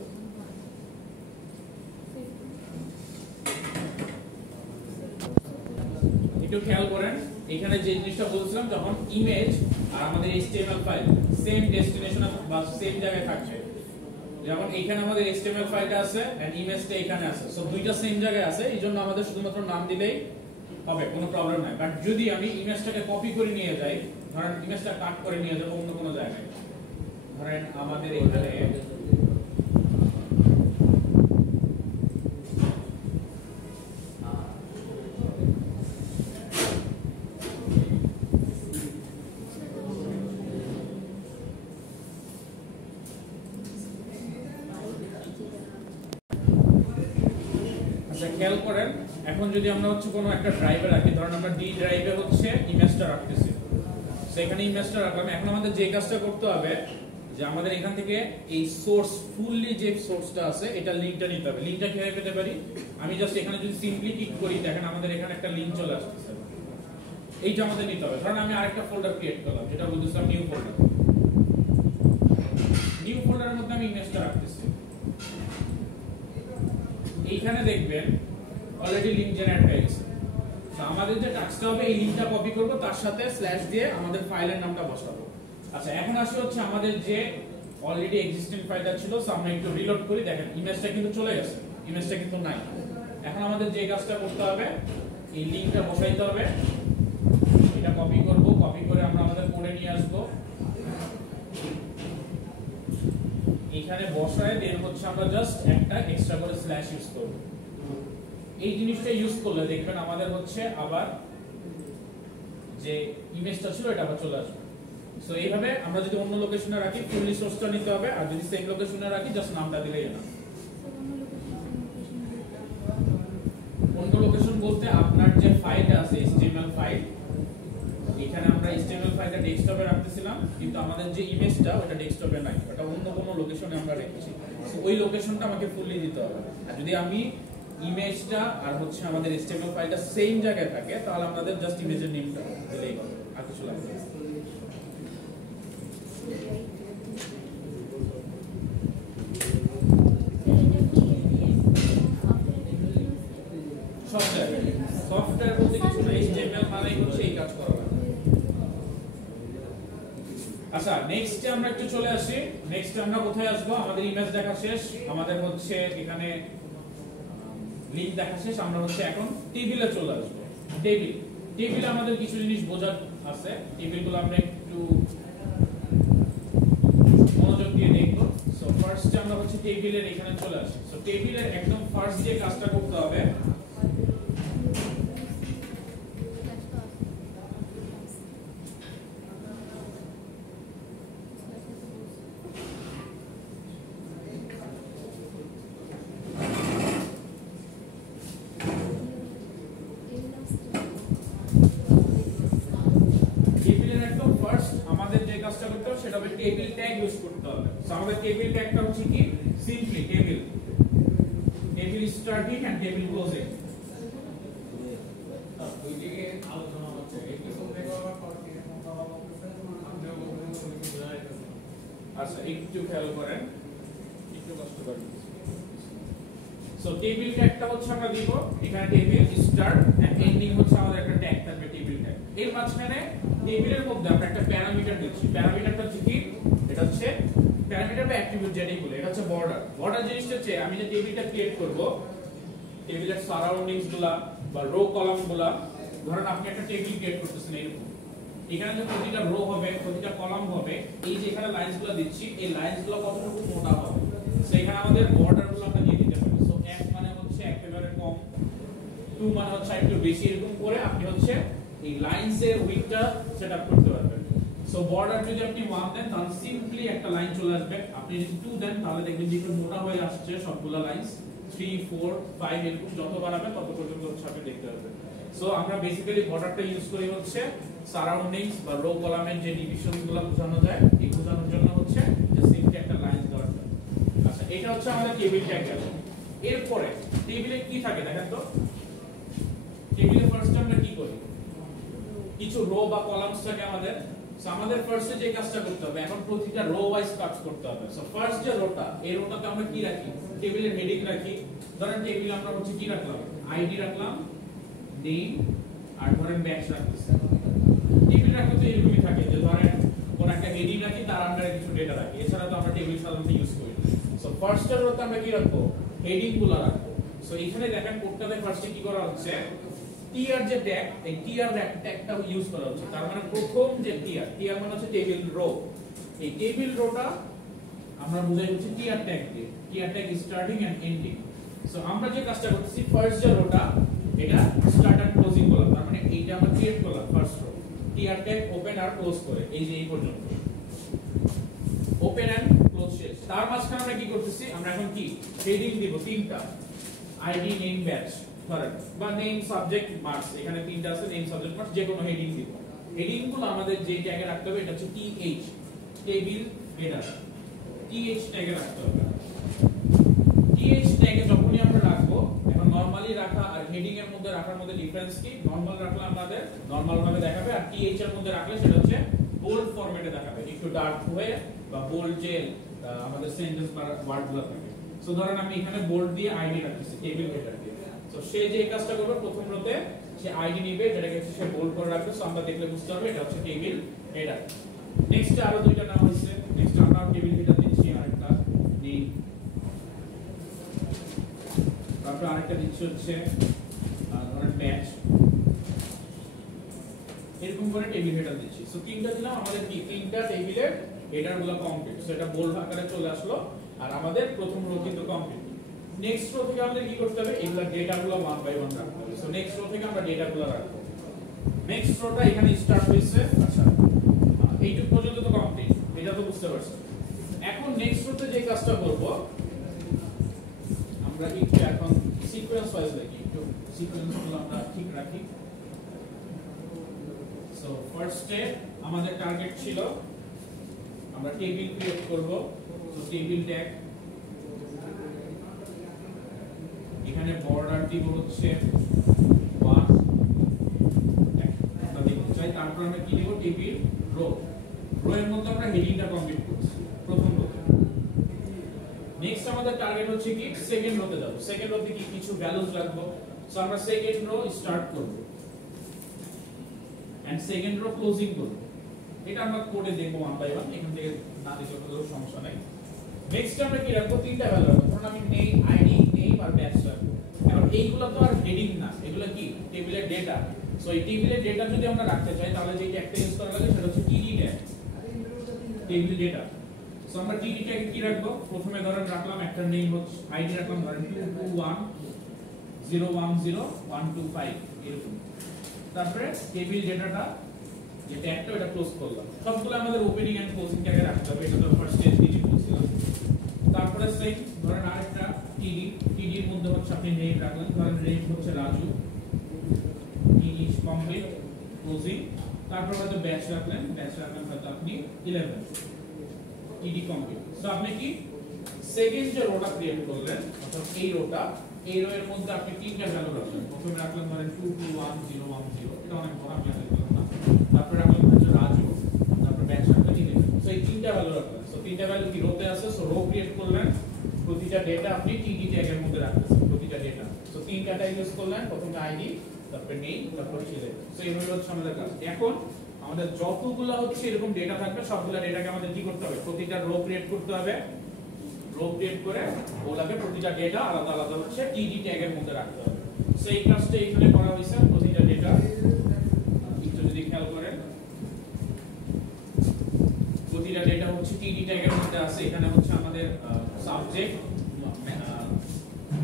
একটু খেয়াল করেন, এখানে যে জিনিসটা বলছিলাম, যখন ইমেজ আর আমাদের HTML ফাইল সেম ডেস্টিনেশন বা সেম জায়গায় থাকছে, যেমন এখানে আমাদের HTML ফাইলটা আছে এন্ড ইমেজটা এখানে আছে, সো দুইটা সেম জায়গায় আছে, এইজন্য আমাদের শুধুমাত্র নাম দিলেই হবে, কোনো প্রবলেম নাই। বাট যদি আমি ইমেজটাকে কপি করে নিয়ে যাই, ধরেন ইমেজটা কাট করে নিয়ে যাব অন্য কোনো জায়গায়, ধরেন আমাদের এখানে খেয়াল করেন, এখন যদি আমরা হচ্ছে কোনো একটা ড্রাইভে রাখি, ধরেন আমরা ডি ড্রাইভে হচ্ছে ইমেজটা রাখতেছি, সেখানে ইমেজটা রাখলাম। এখন আমাদের যে কাজটা করতে হবে, যে আমাদের এখান থেকে এই সোর্স ফুললি যে সোর্সটা আছে, এটা লিংকটা নিতে হবে। লিংকটা কিভাবে পেতে পারি, আমি জাস্ট এখানে যদি সিম্পলি ক্লিক করি, দেখেন আমাদের এখানে একটা লিংক চলে আসছে, এইটা আমাদের নিতে হবে। ধরেন আমি আরেকটা ফোল্ডার ক্রিয়েট করলাম, যেটা বলতেছিলাম নিউ ফোল্ডার। নিউ ফোল্ডারের মধ্যে আমি ইমেজটা রাখতেছি। এইখানে দেখবেন অলরেডি লিংক জেনারেট হয়ে গেছে। তো আমাদের যে কাজটা হবে এই লিংকটা কপি করব, তার সাথে স্ল্যাশ দিয়ে আমাদের ফাইলের নামটা বসাবো। আচ্ছা, এখন আসি হচ্ছে আমাদের যে অলরেডি এক্সিস্টিং ফাইলটা ছিল। সো আমরা একটু রিলোড করি, দেখেন ইমেজটা কিন্তু চলে গেছে, ইমেজটা কিন্তু নাই। এখন আমাদের যে কাজটা করতে হবে, এই লিংকটা বসাইতে হবে। এটা কপি করব, কপি করে আমরা আমাদের কোডে নিয়ে আসব, এখানে বসায় দেন হচ্ছে আমরা জাস্ট একটা এক্সট্রা করে স্ল্যাশ ইউজ করব। এই জিনিসটা ইউজ করলে দেখবেন আমাদের হচ্ছে আবার যে ইমেজটা ছিল এটা আবার চলে আসবে। সো এইভাবে আমরা যদি অন্য লোকেশনে রাখি ফুললি সোর্সটা নিতে হবে, আর যদি সেম লোকেশনে রাখি জাস্ট নামটা দিলেই না। অন্য লোকেশন বলতে আপনার যে ফাইলটা আছে HTML ফাইল, এখানে আমরা HTML ফাইলটা ডেস্কটপে রাখতেছিলাম, কিন্তু আমাদের যে ইমেজটা ওটা ডেস্কটপে নাই, ওটা অন্য কোনো লোকেশনে আমরা রেখেছি। সো ওই লোকেশনটা আমাকে ফুললি দিতে হবে। আর যদি আমি ইমেজটা আর হচ্ছে আমাদের HTML ফাইলটা সেম জায়গায় থাকে, তাহলে আমাদের জাস্ট ইমেজের নেমটা দিলেই হবে, আর কিছু লাগবে না। সফটওয়্যার বলতে কিছু না, HTML মানেই হচ্ছে এই কাজ করা। আচ্ছা, নেক্সট আমরা একটু চলে আসি। নেক্সট আমরা কোথায় আসবো? আমাদের ইমেজ দেখা শেষ, আমাদের হচ্ছে এখানে লিংক দেখা শেষ, আমরা হচ্ছে এখন টেবিলে চলে আসবো। টেবিলে আমাদের কিছু জিনিস বোঝার আছে, টেবিলগুলো আমরা একটু মনোযোগ দিয়ে দেখবো। সো ফার্স্ট আমরা হচ্ছে টেবিলের এখানে চলে আসি। সো টেবিলের একদম ফার্স্ট যে কাজটা করতে হবে, সেটা হবে টেবিল ট্যাগ ইউজ করতে হবে। সো আমাদের টেবিল ট্যাগটা হচ্ছে কি, simply table starting and table closing. ওইদিকে আলোচনা হচ্ছে একটু শুনতে পাওয়ার পর কি আচ্ছা একটু খেয়াল করেন, একটু কষ্ট করেন। সো টেবিল ট্যাগটা হচ্ছে আমরা দিব এখানে টেবিল স্টার্ট এন্ড এন্ডিং হচ্ছে আমাদের একটা ট্যাগ থাকবে টেবিল ট্যাগ। এর মাঝখানে টেবিলের মধ্যে আমরা একটা প্যারামিটার দিচ্ছি। প্যারামিটারটা হচ্ছে কি, এটা হচ্ছে প্যারামিটার বা অ্যাট্রিবিউট যেটাই বলে, এটা হচ্ছে বর্ডার। বর্ডার জিনিসটা হচ্ছে আমি যে টেবিলটা ক্রিয়েট করব, টেবিলের সারাউন্ডিংস গুলা বা রো কলাম গুলা, ধরেন আপনি একটা টেবিল ক্রিয়েট করতেছেন এরকম, এখানে যে প্রতিটা রো হবে, প্রতিটা কলাম হবে, এই যে এখানে লাইনসগুলো দিচ্ছি, এই লাইনসগুলো কতটুকু মোটা হবে, সেখানে আমাদের বর্ডারগুলো আমরা দিয়ে দিতে হবে। সো 1 মানে হচ্ছে একেবারে কম, 2 মানে হচ্ছে একটু বেশি, এরকম করে আপনি হচ্ছে এই লাইনসের উইডথটা সেটআপ করতে পারবেন। সো বর্ডার যদি আপনি 1 দেন তাহলে সিম্পলি একটা লাইন চলে আসবে। আপনি যদি 2 দেন তাহলে দেখবেন যে একটু মোটা হয়ে আসছে সবগুলা লাইনস। 3 4 5 এরকম যত বাড়াবে তত পর্যন্ত হচ্ছে আপনি দেখতে পারবেন। সো আমরা বেসিক্যালি বর্ডারটা ইউজ করি হচ্ছে সারাউন্ডিংস বা রো কলামের যে ডিভিশনগুলো বোঝানো যায়, এই বোঝানোর জন্য হচ্ছে যে সিম্পলি একটা লাইন দেওয়া যায়। আচ্ছা, এটা হচ্ছে আমাদের টেবিল ট্যাগ গেল। এরপরে টেবিলে কি থাকে দেখেন তো। টেবিলে ফার্স্ট আমরা কি করি, কিছু রো বা কলামস থাকে আমাদের। সো আমাদের ফার্স্টে যে কাজটা করতে হবে, এখন প্রতিটা রো ওয়াইজ কাজ করতে হবে। সো ফার্স্ট যে রোটা, এই রোটাতে আমরা কি রাখি, টেবিলের হেডিং রাখি। ধরেন টেবিলে আমরা হচ্ছে কি রাখলাম, আইডি রাখলাম, নেম, আর ধরেন ব্যাচ রাখতেছি। টেবিল রাখতে তো এরকমই থাকে যে ধরেন কোন একটা হেডিং রাখি, তার আন্ডারে কিছু ডেটা রাখি। এছাড়া তো আমরা টেবিল সাধারণত ইউজ করি। সো ফার্স্ট এর রোতে আমরা কি রাখবো, হেডিং গুলো রাখবো। সো এখানে দেখেন কোডটাতে ফার্স্টে কি করা হচ্ছে, টিআর যে ট্যাগ, এই টিআর ট্যাগটা ইউজ করা হচ্ছে। তার মানে প্রথম যে টিআর মানে হচ্ছে টেবিল রো, এই টেবিল রোটা আমরা বুঝাই হচ্ছে টিআর ট্যাগ দিয়ে, TR tag starting and ending. So আমরা যে কাজটা করতেছি, ফার্স্ট যে রোটা এটা স্টার্ট এন্ড ক্লোজিং করলাম, তার মানে এইটা আমরা ক্রিয়েট করলাম first row, TR tag open আর ক্লোজ করে, এই যে এই পর্যন্ত ওপেন এন্ড ক্লোজ শেষ। তার মাঝখানে আমরা কি করতেছি, আমরা এখন কি হেডিং দিব তিনটা, আইডি, নেম, ব্যাচ ধরেন, বা নেম, সাবজেক্ট, মার্কস। এখানে তিনটা আছে, নেম, সাবজেক্ট, মার্কস, যে কোনো হেডিং দিব। হেডিং গুলো আমাদের যে ট্যাগে রাখতে হবে, এটা হচ্ছে টিএইচ, টেবিল হেডার, টিএইচ ট্যাগে রাখতে হবে। টিএইচ ট্যাগে যখনই আমরা রাখবো, এখন নরমালি রাখা আর হেডিং এর মধ্যে রাখার মধ্যে ডিফারেন্স কি, নরমাল রাখলে আমাদের নরমাল ভাবে দেখাবে, আর টিএইচ এর মধ্যে রাখলে সেটা হচ্ছে বোল্ড ফরম্যাটে দেখাবে, একটু ডার্ক হয়ে বা বোল্ড যে আমাদের সেন্টেন্স বা ওয়ার্ডগুলো থাকে। সো সো ধরেন আমি এখানে বোল্ড দিয়ে আইডি রাখতেছি টেবিল হেডার দিয়ে। সো সে যে কাজটা করবে প্রথম রোতে সে আইডি নিবে, যেটাকে সে বোল্ড করে রাখবে। সো আমরা দেখলে বুঝতে পারবে এটা হচ্ছে টেবিল হেডার। নেক্সট আরো দুইটা নাম হইছে, নেক্সট আমরা টেবিল হেডার দিচ্ছি আরেকটা নেই, তারপর আরেকটা দিচ্ছি হচ্ছে ধরেন ব্যাচ, এরকম করে টেবিল হেডার দিচ্ছি। সো তিনটা দিলাম, আমাদের কি তিনটা টেবিলের হেডারগুলো কমপ্লিট। সো এটা বোল্ড আকারে চলে আসলো আর আমাদের প্রথম রো কিন্তু কমপ্লিট। নেক্সট রো থেকে আমাদের কি করতে হবে, এগুলা ডেটাগুলো 1 বাই 1 রাখতে হবে। সো নেক্সট রো থেকে আমরা ডেটাগুলো রাখবো। নেক্সট রোটা এখানে স্টার্ট হইছে, আচ্ছা এইটুকু পর্যন্ত তো কমপ্লিট, এটা তো বুঝতে পারছেন। এখন নেক্সট রোতে যে কাজটা করব, আমরা একটু এখন সিকোয়েন্স ওয়াইজ দেখি, একটু সিকোয়েন্সগুলো আমরা ঠিক রাখি। সো ফার্স্টে আমাদের টার্গেট ছিল আমরা টেবিল ক্রিয়েট করব। সো টেবিল ট্যাগ, এখানে বর্ডার দিব হচ্ছে 1 আমরা দেখতে চাই। তারপর আমরা কি দেব, টেবিল রো, রো এর মধ্যে আমরা হেডিংটা কমপ্লিট করছি প্রথম রোতে। নেক্সট আমাদের টার্গেট হচ্ছে কি সেকেন্ড রোতে যাব। সেকেন্ড রোতে কি কিছু ভ্যালুস রাখবো। সো আমরা সেকেন্ড রো স্টার্ট করব এন্ড সেকেন্ড রো ক্লোজিং করব। এটা আমরা কোডে দেখব 1 বাই 1, এখান থেকে না দিলে কোনো সমস্যা নাই। নেক্সট আমরা কি রাখবো, তিনটা ভ্যালু রাখবো। ধরুন আমি নেই, আইডি, নেম আর ব্যাচ রাখবো। এখন এইগুলো তো আর হেডিং না, এগুলো কি টেবিলের ডেটা। সো এই টেবিলের ডেটা যদি আমরা রাখতে চাই তাহলে যে ট্যাগটা ইউজ করা লাগে সেটা হচ্ছে টিডি ট্যাগ, টেবিল ডেটা। সো আমরা টিডি ট্যাগে কি রাখবো, প্রথমে ধরেন রাখলাম একটা নেম হচ্ছে, আইডি রাখলাম ধরেন 221010125 এরকম। তারপরে টেবিল ডেটাটা যে ট্যাগটা ওটা ক্লোজ করলাম। সবগুলো আমাদের ওপেনিং এন্ড ক্লোজিং ট্যাগে রাখতে হবে, এটা তো ফার্স্ট স্টেজ দিয়ে বলছিলাম। তারপরে সেম ধরেন আরেকটা টিডি, টিডির মধ্যে হচ্ছে আপনি নেম রাখলেন, ধরেন নেম হচ্ছে রাজু, টিডি কমপ্লিট ক্লোজিং। তারপর হয়তো ব্যাচ রাখলেন, ব্যাচ রাখলেন হয়তো আপনি 11 টিডি কমপ্লিট। সো আপনি কি সেকেন্ড যে রোটা ক্রিয়েট করলেন অর্থাৎ এই রোটা, এই রো এর মধ্যে আপনি তিনটা ভ্যালু রাখলেন। প্রথমে রাখলেন ধরেন 221010, এটা অনেক বড় আমি আর দিলাম না। তারপর রাখলেন হচ্ছে রাজু, তারপর ব্যাচ রাখলেন 11। সো এই তিনটা ভ্যালু রাখলেন। সো তিনটা ভ্যালু কি রোতে আছে, সো রো ক্রিয়েট করলেন, প্রতিটা ডেটা আপনি টিডি ট্যাগের মধ্যে রাখতেছেন প্রতিটা ডেটা। সো তিনটা ট্যাগ ইউজ করলেন, প্রথমে আইডি, তারপর নেম, তারপর ছেলে। সো এইভাবে হচ্ছে আমাদের কাজ। এখন আমাদের যতগুলো হচ্ছে এরকম ডেটা থাকবে সবগুলা ডেটাকে আমাদের কি করতে হবে, প্রতিটা রো ক্রিয়েট করতে হবে। রো ক্রিয়েট করে ওগুলাকে প্রতিটা ডেটা আলাদা আলাদা হচ্ছে টিডি ট্যাগের মধ্যে রাখতে হবে। সো এই কাজটা এখানে করা হয়েছে। প্রতিটা ডেটা একটু যদি খেয়াল করেন, প্রতিটা ডেটা হচ্ছে টিডি ট্যাগের মধ্যে আছে। এখানে হচ্ছে আমাদের সাবজেক্ট,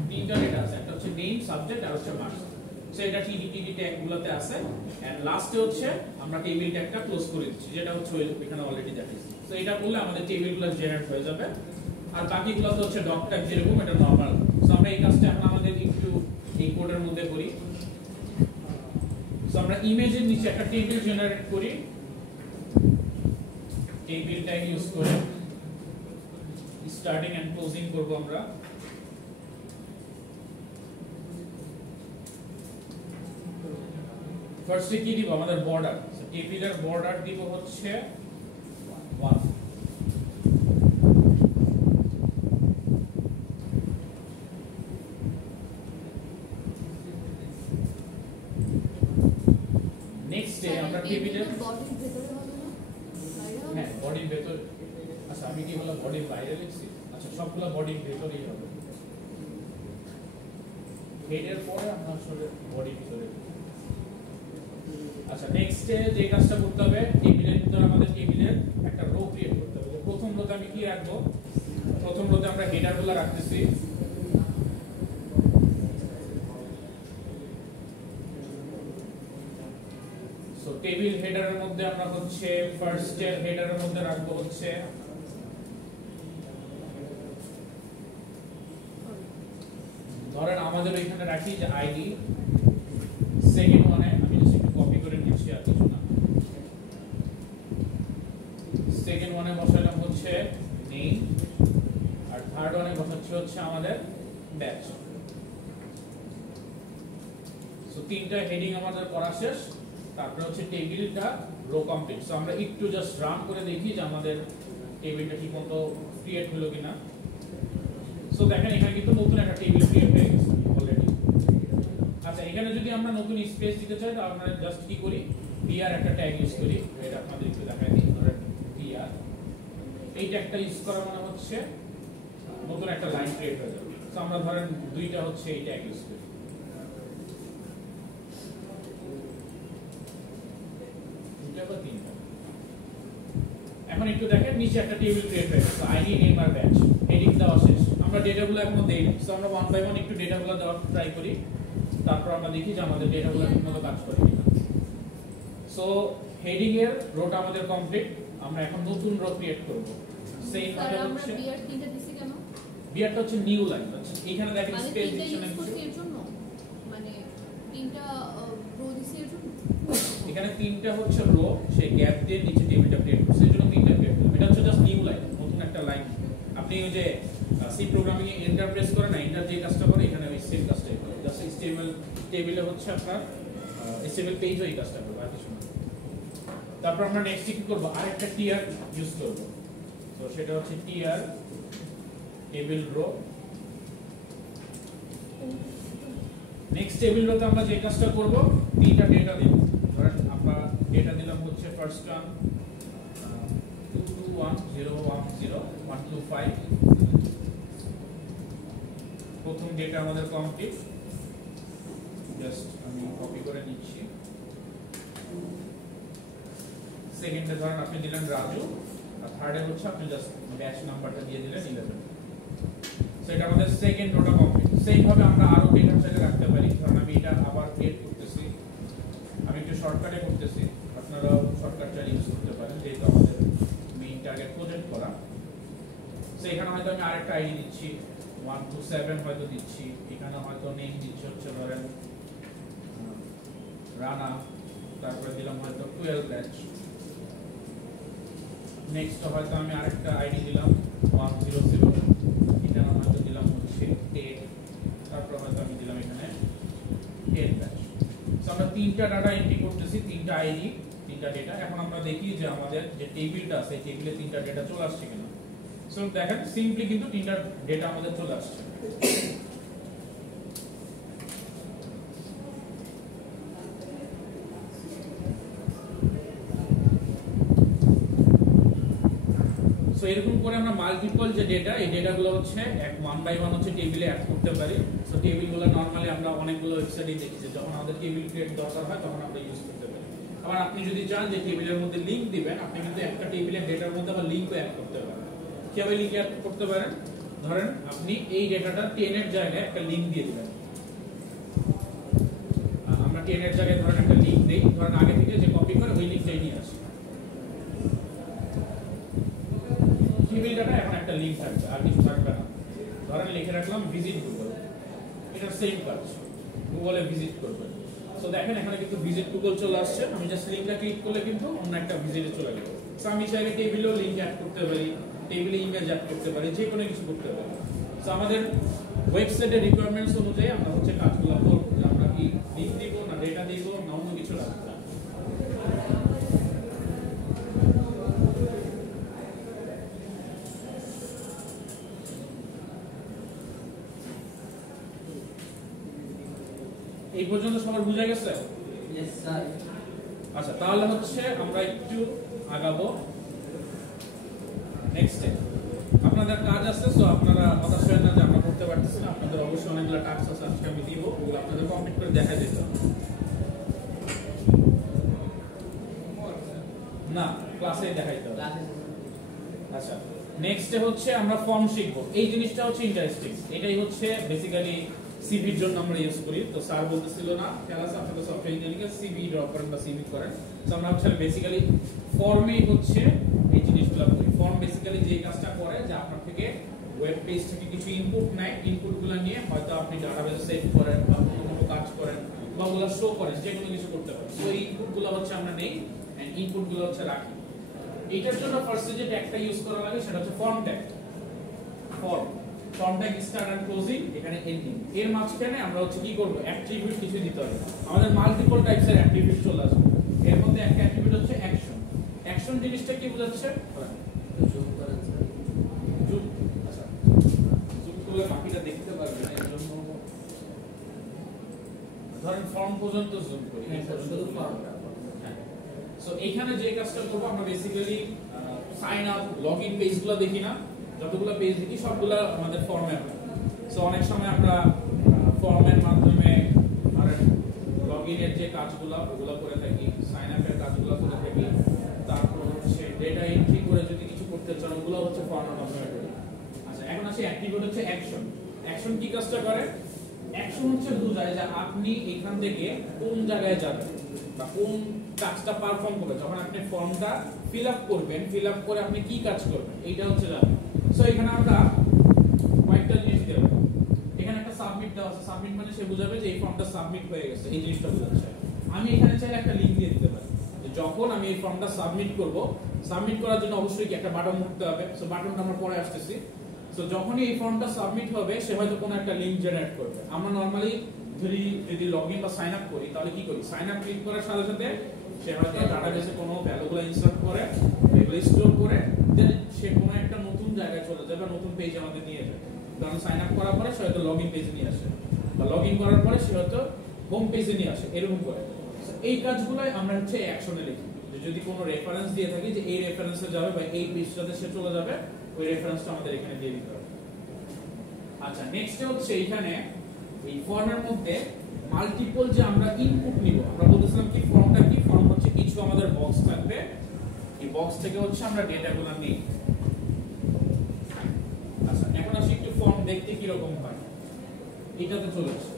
তিনটা ডেটা আছে, একটা হচ্ছে নেম, সাবজেক্ট আর হচ্ছে মার্কস। সো এটা টিডি ট্যাগ গুলোতে আছে। এন্ড লাস্টে হচ্ছে আমরা টেবিল ট্যাগটা ক্লোজ করে দিচ্ছি, যেটা হচ্ছে এখানে অলরেডি দেখাইছি। সো এটা করলে আমাদের টেবিলগুলো জেনারেট হয়ে যাবে। আর বাকিগুলো তো হচ্ছে ডক ট্যাগ যেরকম, এটা নরমাল। সো আমরা এই কাজটা এখন আমাদের একটু এই কোডের মধ্যে করি। সো আমরা ইমেজের নিচে একটা টেবিল জেনারেট করি, টেবিল ট্যাগ ইউজ করে স্টার্টিং এন্ড ক্লোজিং করব আমরা। ফার্স্টে কি দিব, আমাদের বর্ডার। সো টেবিলের বর্ডার দিব হচ্ছে 1। নেক্সটে আমরা টেবিলের বডির ভিতরে হবে না, বাইরে হবে? হ্যাঁ বডির ভিতর। আচ্ছা আমি কি বললাম বডির বাইরে লিখছি? আচ্ছা সবগুলো বডির ভিতরেই হবে। হেডের পরে আমরা আসলে বডির ভিতরে। আচ্ছা নেক্সটে যে কাজটা করতে হবে, টেবিলের ভিতরে আমাদের টেবিলের একটা রো ক্রিয়েট করতে হবে। প্রথম রোতে আমি কি রাখবো, প্রথম রোতে আমরা হেডারগুলো রাখতেছি। সো টেবিল হেডারের মধ্যে আমরা হচ্ছে ফার্স্ট এর হেডারের মধ্যে রাখবো হচ্ছে ধরেন আমাদের এখানে রাখি যে আইডি। সেকেন্ড ওয়ানে আমি জাস্ট একটু কপি করে নিচ্ছি আর কিছু না। সেকেন্ড ওয়ানে বসালাম হচ্ছে নেম আর থার্ড ওয়ানে বসাচ্ছি হচ্ছে আমাদের ব্যাচ। সো তিনটা হেডিং আমাদের করা শেষ। তারপরে হচ্ছে টেবিলটা রো কমপ্লিট। সো আমরা একটু জাস্ট রান করে দেখি যে আমাদের টেবিলটা ঠিকমতো ক্রিয়েট হলো কিনা। সো সো দেখেন এখানে কিন্তু নতুন একটা টেবিল ক্রিয়েট হয়ে গেছে অলরেডি। আচ্ছা এখানে যদি আমরা নতুন স্পেস দিতে চাই তাহলে আমরা জাস্ট কি করি br একটা ট্যাগ ইউজ করি, এটা আপনাদের একটু দেখাই দিই। ধরেন br এই ট্যাগটা ইউজ করা মানে হচ্ছে নতুন একটা লাইন ক্রিয়েট হয়ে যাবে। সো আমরা ধরেন দুইটা হচ্ছে এই ট্যাগ ইউজ করি, দুইটা বা তিনটা। এখন একটু দেখেন নিচে একটা টেবিল ক্রিয়েট হয়ে গেছে আইডি নেম আর ব্যাচ, হেডিং দেওয়া শেষ। আমরা ডেটাগুলো এখনো দেইনি, সো আমরা ওয়ান বাই ওয়ান একটু ডেটাগুলো দেওয়ার ট্রাই করি, তারপর আমরা দেখি যে আমাদের ডেটাগুলো ঠিকমতো কাজ করে কিনা। সো হেডিং এর রোটা আমাদের কমপ্লিট, আমরা এখন নতুন রো ক্রিয়েট করব। সেম ভাবে হচ্ছে বিআর তিনটা দিছি কেন? বিআরটা হচ্ছে নিউ লাইন, হচ্ছে এখানে দেখেন মানে স্পেস তিনটা দিচ্ছেন ইউজ করছি এর জন্য, মানে তিনটা রো দিছি এর জন্য। এখানে তিনটা হচ্ছে রো, সেই গ্যাপ দিয়ে নিচে টেবিলটা ক্রিয়েট করছে, এর জন্য তিনটা ক্রিয়েট করলাম। এটা হচ্ছে জাস্ট নিউ লাইন, নতুন একটা লাইন। আপনি ওই যে সি প্রোগ্রামিং এ এন্টার প্রেস করেন না, এন্টার যে কাজটা করে এখানে ওই সেম কাজটাই করে, জাস্ট HTML টেবিলে হচ্ছে আপনার HTML পেজ ওই কাজটা করবে আর কিছু না। তারপর আমরা নেক্সট কি করব, আরেকটা টিয়ার ইউজ করব। তো সেটা হচ্ছে টিয়ার টেবিল রো। নেক্সট টেবিল রোতে আমরা যে কাজটা করব, তিনটা ডেটা দেব। ধরেন আমরা ডেটা দিলাম হচ্ছে ফার্স্ট ওয়ান 221010125। প্রথম ডেটা আমাদের কমপ্লিট, জাস্ট আমি কপি করে নিচ্ছি। সেকেন্ডে ধরেন আপনি দিলেন রাজু, আর থার্ডে হচ্ছে আপনি জাস্ট ব্যাচ নাম্বারটা দিয়ে দিলেন 11। সেটা আমাদের সেকেন্ড রোটা কমপ্লিট। সেম ভাবে আমরা আরো ডেটা চাইলে রাখতে পারি। ধরুন আমি এটা আবার ক্রিয়েট করতেছি, আমি একটু শর্টকাটে করতেছি, আপনারাও শর্টকাট চাইলে ইউজ করতে পারেন, যেহেতু আমাদের মেইন টার্গেট প্রজেক্ট করা। সো এখানে হয়তো আমি আরেকটা আইডি দিচ্ছি 127 হয়তো দিচ্ছি, এখানে হয়তো নেম দিচ্ছি হচ্ছে ধরেন রানা, তারপরে দিলাম হয়তো 12 ব্যাচ। নেক্সট হয়তো আমি আরেকটা আইডি দিলাম 100, এখানে হয়তো দিলাম হচ্ছে 10, তারপর হয়তো আমি দিলাম এখানে 10 ব্যাচ। সো আমরা তিনটা ডাটা এন্ট্রি করতেছি, তিনটা আইডি, তিনটা ডেটা। এখন আমরা দেখি যে আমাদের যে টেবিলটা আছে টেবিলে তিনটা ডেটা চলে আসছে কিনা। সো দেখেন সিম্পলি কিন্তু তিনটা ডেটা আমাদের চলে আসছে। সো এরকম করে আমরা মাল্টিপল যে ডেটা, এই ডেটাগুলো হচ্ছে এক ওয়ান বাই ওয়ান হচ্ছে টেবিলে অ্যাড করতে পারি। সো টেবিলগুলো নরমালি আমরা অনেকগুলো ওয়েবসাইটে দেখেছি, যখন আমাদের টেবিল ক্রিয়েট দরকার হয় তখন আমরা ইউজ করতে পারি। আবার আপনি যদি চান যে টেবিলের মধ্যে লিংক দিবেন, আপনি কিন্তু একটা টেবিলের ডেটার মধ্যে আবার লিংকও অ্যাড করতে পারেন। কিভাবে লিংক অ্যাড করতে পারেন, ধরেন আপনি এই ডেটাটা 10 এর জায়গায় একটা লিংক দিয়ে দিবেন। আমরা 10 এর জায়গায় ধরেন একটা লিংক দেই, ধরেন আগে থেকে যে কপি করে ওই লিংকটাই নিয়ে আসি। টেবিল ডাটা এখন একটা লিংক থাকবে, আর কিছু থাকবে না। ধরেন লিখে রাখলাম ভিজিট গুগল, এটা সেম কাজ, গুগলে ভিজিট করবেন। সো দেখেন এখানে কিন্তু ভিজিট গুগল চলে আসছে, আমি জাস্ট লিংকটা ক্লিক করলে কিন্তু অন্য একটা ভিজিটে চলে গেল। সো আমি চাইলে টেবিলেও লিংক অ্যাড করতে পারি, টেবিলে ইমেজ অ্যাড করতে পারি, যে কোনো কিছু করতে পারি। সো আমাদের ওয়েবসাইটের রিকোয়ারমেন্টস অনুযায়ী আমরা হচ্ছে কাজগুলো করব, যে আমরা কি লিংক দিব না ডেটা দিব না অন্য কিছু রাখবো। এই পর্যন্ত সবার বুঝা গেছে? Yes, sir. আচ্ছা তাহলে হচ্ছে আমরা একটু আগাবো নেক্সট স্টেপ। আপনাদের কাজ আছে, সো আপনারা হতাশ হবেন না যে আমরা করতে পারতেছি না। আপনাদের অবশ্যই অনেকগুলো টাস্ক আছে, আজকে আমি দিব, ওগুলো আপনাদের কমপ্লিট করে দেখা যেতে হবে। না ক্লাসে দেখাইতে হবে। আচ্ছা নেক্সটে হচ্ছে আমরা ফর্ম শিখবো। এই জিনিসটা হচ্ছে ইন্টারেস্টিং, এটাই হচ্ছে বেসিক্যালি সিভির জন্য আমরা ইউজ করি। তো স্যার বলতেছিল না ক্লাস আপনাদের সফটওয়্যার ইঞ্জিনিয়ারিং এর সিভি ড্র করেন বা সিভি করেন, তো আমরা হচ্ছে বেসিক্যালি ফর্মেই হচ্ছে এই জিনিসগুলো করি। ফর্ম বেসিক্যালি যে কাজটা করে যে আপনার থেকে ওয়েব পেজ থেকে কিছু ইনপুট নেয়, ইনপুটগুলো নিয়ে হয়তো আপনি ডাটাবেসে সেভ করেন বা কোনো কাজ করেন বা ওগুলো শো করেন, যে কোনো কিছু করতে পারেন। তো এই ইনপুটগুলো হচ্ছে আমরা নেই এন্ড ইনপুটগুলো হচ্ছে রাখি। এটার জন্য ফার্স্টে যে ট্যাগটা ইউজ করা লাগে সেটা হচ্ছে form tag. Form tag start and closing, এখানে এন্ডিং। এর মাঝখানে আমরা হচ্ছে কি করব, অ্যাট্রিবিউট কিছু দিতে হবে। আমাদের মাল্টিপল টাইপসের অ্যাট্রিবিউট চলে আসবে। এর মধ্যে একটা অ্যাট্রিবিউট হচ্ছে অ্যাকশন। অ্যাকশন জিনিসটা কি বোঝাচ্ছে? জুম করেন স্যার। জুম, আচ্ছা জুম করলে বাকিটা দেখতে পারবেন, এর জন্য ধরেন ফর্ম পর্যন্ত জুম করি, শুধু ফর্মটা। সো এখানে যে কাজটা করব আমরা বেসিক্যালি সাইন আপ লগইন পেজগুলো দেখি না, যতগুলো পেজ দেখি সবগুলো আমাদের ফর্মে হয়। সো অনেক সময় আমরা ফর্মের মাধ্যমে ধরেন লগইনের যে কাজগুলো ওগুলো করে থাকি, সাইন আপের কাজগুলো করে থাকি, তারপর হচ্ছে ডেটা এন্ট্রি করে যদি কিছু করতে চান ওগুলো হচ্ছে ফর্মের মাধ্যমে করি। আচ্ছা এখন আসি অ্যাক্টিভেট হচ্ছে অ্যাকশন। অ্যাকশন কি কাজটা করে? অ্যাকশন হচ্ছে বোঝায় যে আপনি এখান থেকে কোন জায়গায় যাবেন বা কোন কাজটা পারফর্ম করবেন। যখন আপনি ফর্মটা ফিল আপ করবেন, ফিল আপ করে আপনি কি কাজ করবেন এইটা হচ্ছে যাবেন। সো এখানে আমরা কয়েকটা জিনিস দেব। এখানে একটা সাবমিট দেওয়া আছে, সাবমিট মানে সে বুঝাবে যে এই ফর্মটা সাবমিট হয়ে গেছে, এই জিনিসটা বোঝাচ্ছে। আমি এখানে চাইলে একটা লিংক দিয়ে দিতে পারি যে যখন আমি এই ফর্মটা সাবমিট করব, সাবমিট করার জন্য অবশ্যই কি একটা বাটন মুছতে হবে। সো বাটনটা আমরা পরে আসতেছি। সো যখনই এই ফর্মটা সাবমিট হবে সে হয়তো কোনো একটা লিংক জেনারেট করবে। আমরা নরমালি যদি লগইন বা সাইন আপ করি তাহলে কি করি, সাইন আপ ক্লিক করার সাথে সাথে সে হয়তো ডাটাবেসে কোনো ভ্যালুগুলো ইনসার্ট করে, এগুলো স্টোর করে দেন সে কোনো একটা নতুন জায়গায় চলে যাবে, নতুন পেজ আমাদের নিয়ে যাবে। কারণ সাইন আপ করার পরে সে হয়তো লগইন পেজে নিয়ে আসে, বা লগইন করার পরে সে হয়তো হোম পেজে নিয়ে আসে, এরকম করে। এই কাজগুলোই আমরা হচ্ছে অ্যাকশনে লিখি। যদি কোনো রেফারেন্স দিয়ে থাকি যে এই রেফারেন্সে যাবে বা এই পেজটাতে সে চলে যাবে, ওই রেফারেন্সটা আমাদের এখানে দিয়ে দিতে হবে। আচ্ছা নেক্সট হচ্ছে এখানে এই ফর্মের মধ্যে মাল্টিপল যে আমরা ইনপুট নিব। আমরা বলেছিলাম কি ফর্মটা কি, ফর্ম হচ্ছে কিছু আমাদের বক্স থাকবে, এই বক্স থেকে হচ্ছে আমরা ডেটাগুলো নিই। আচ্ছা এখন আসি একটু ফর্ম দেখতে কি রকম হয়, এটাতে চলে আসে।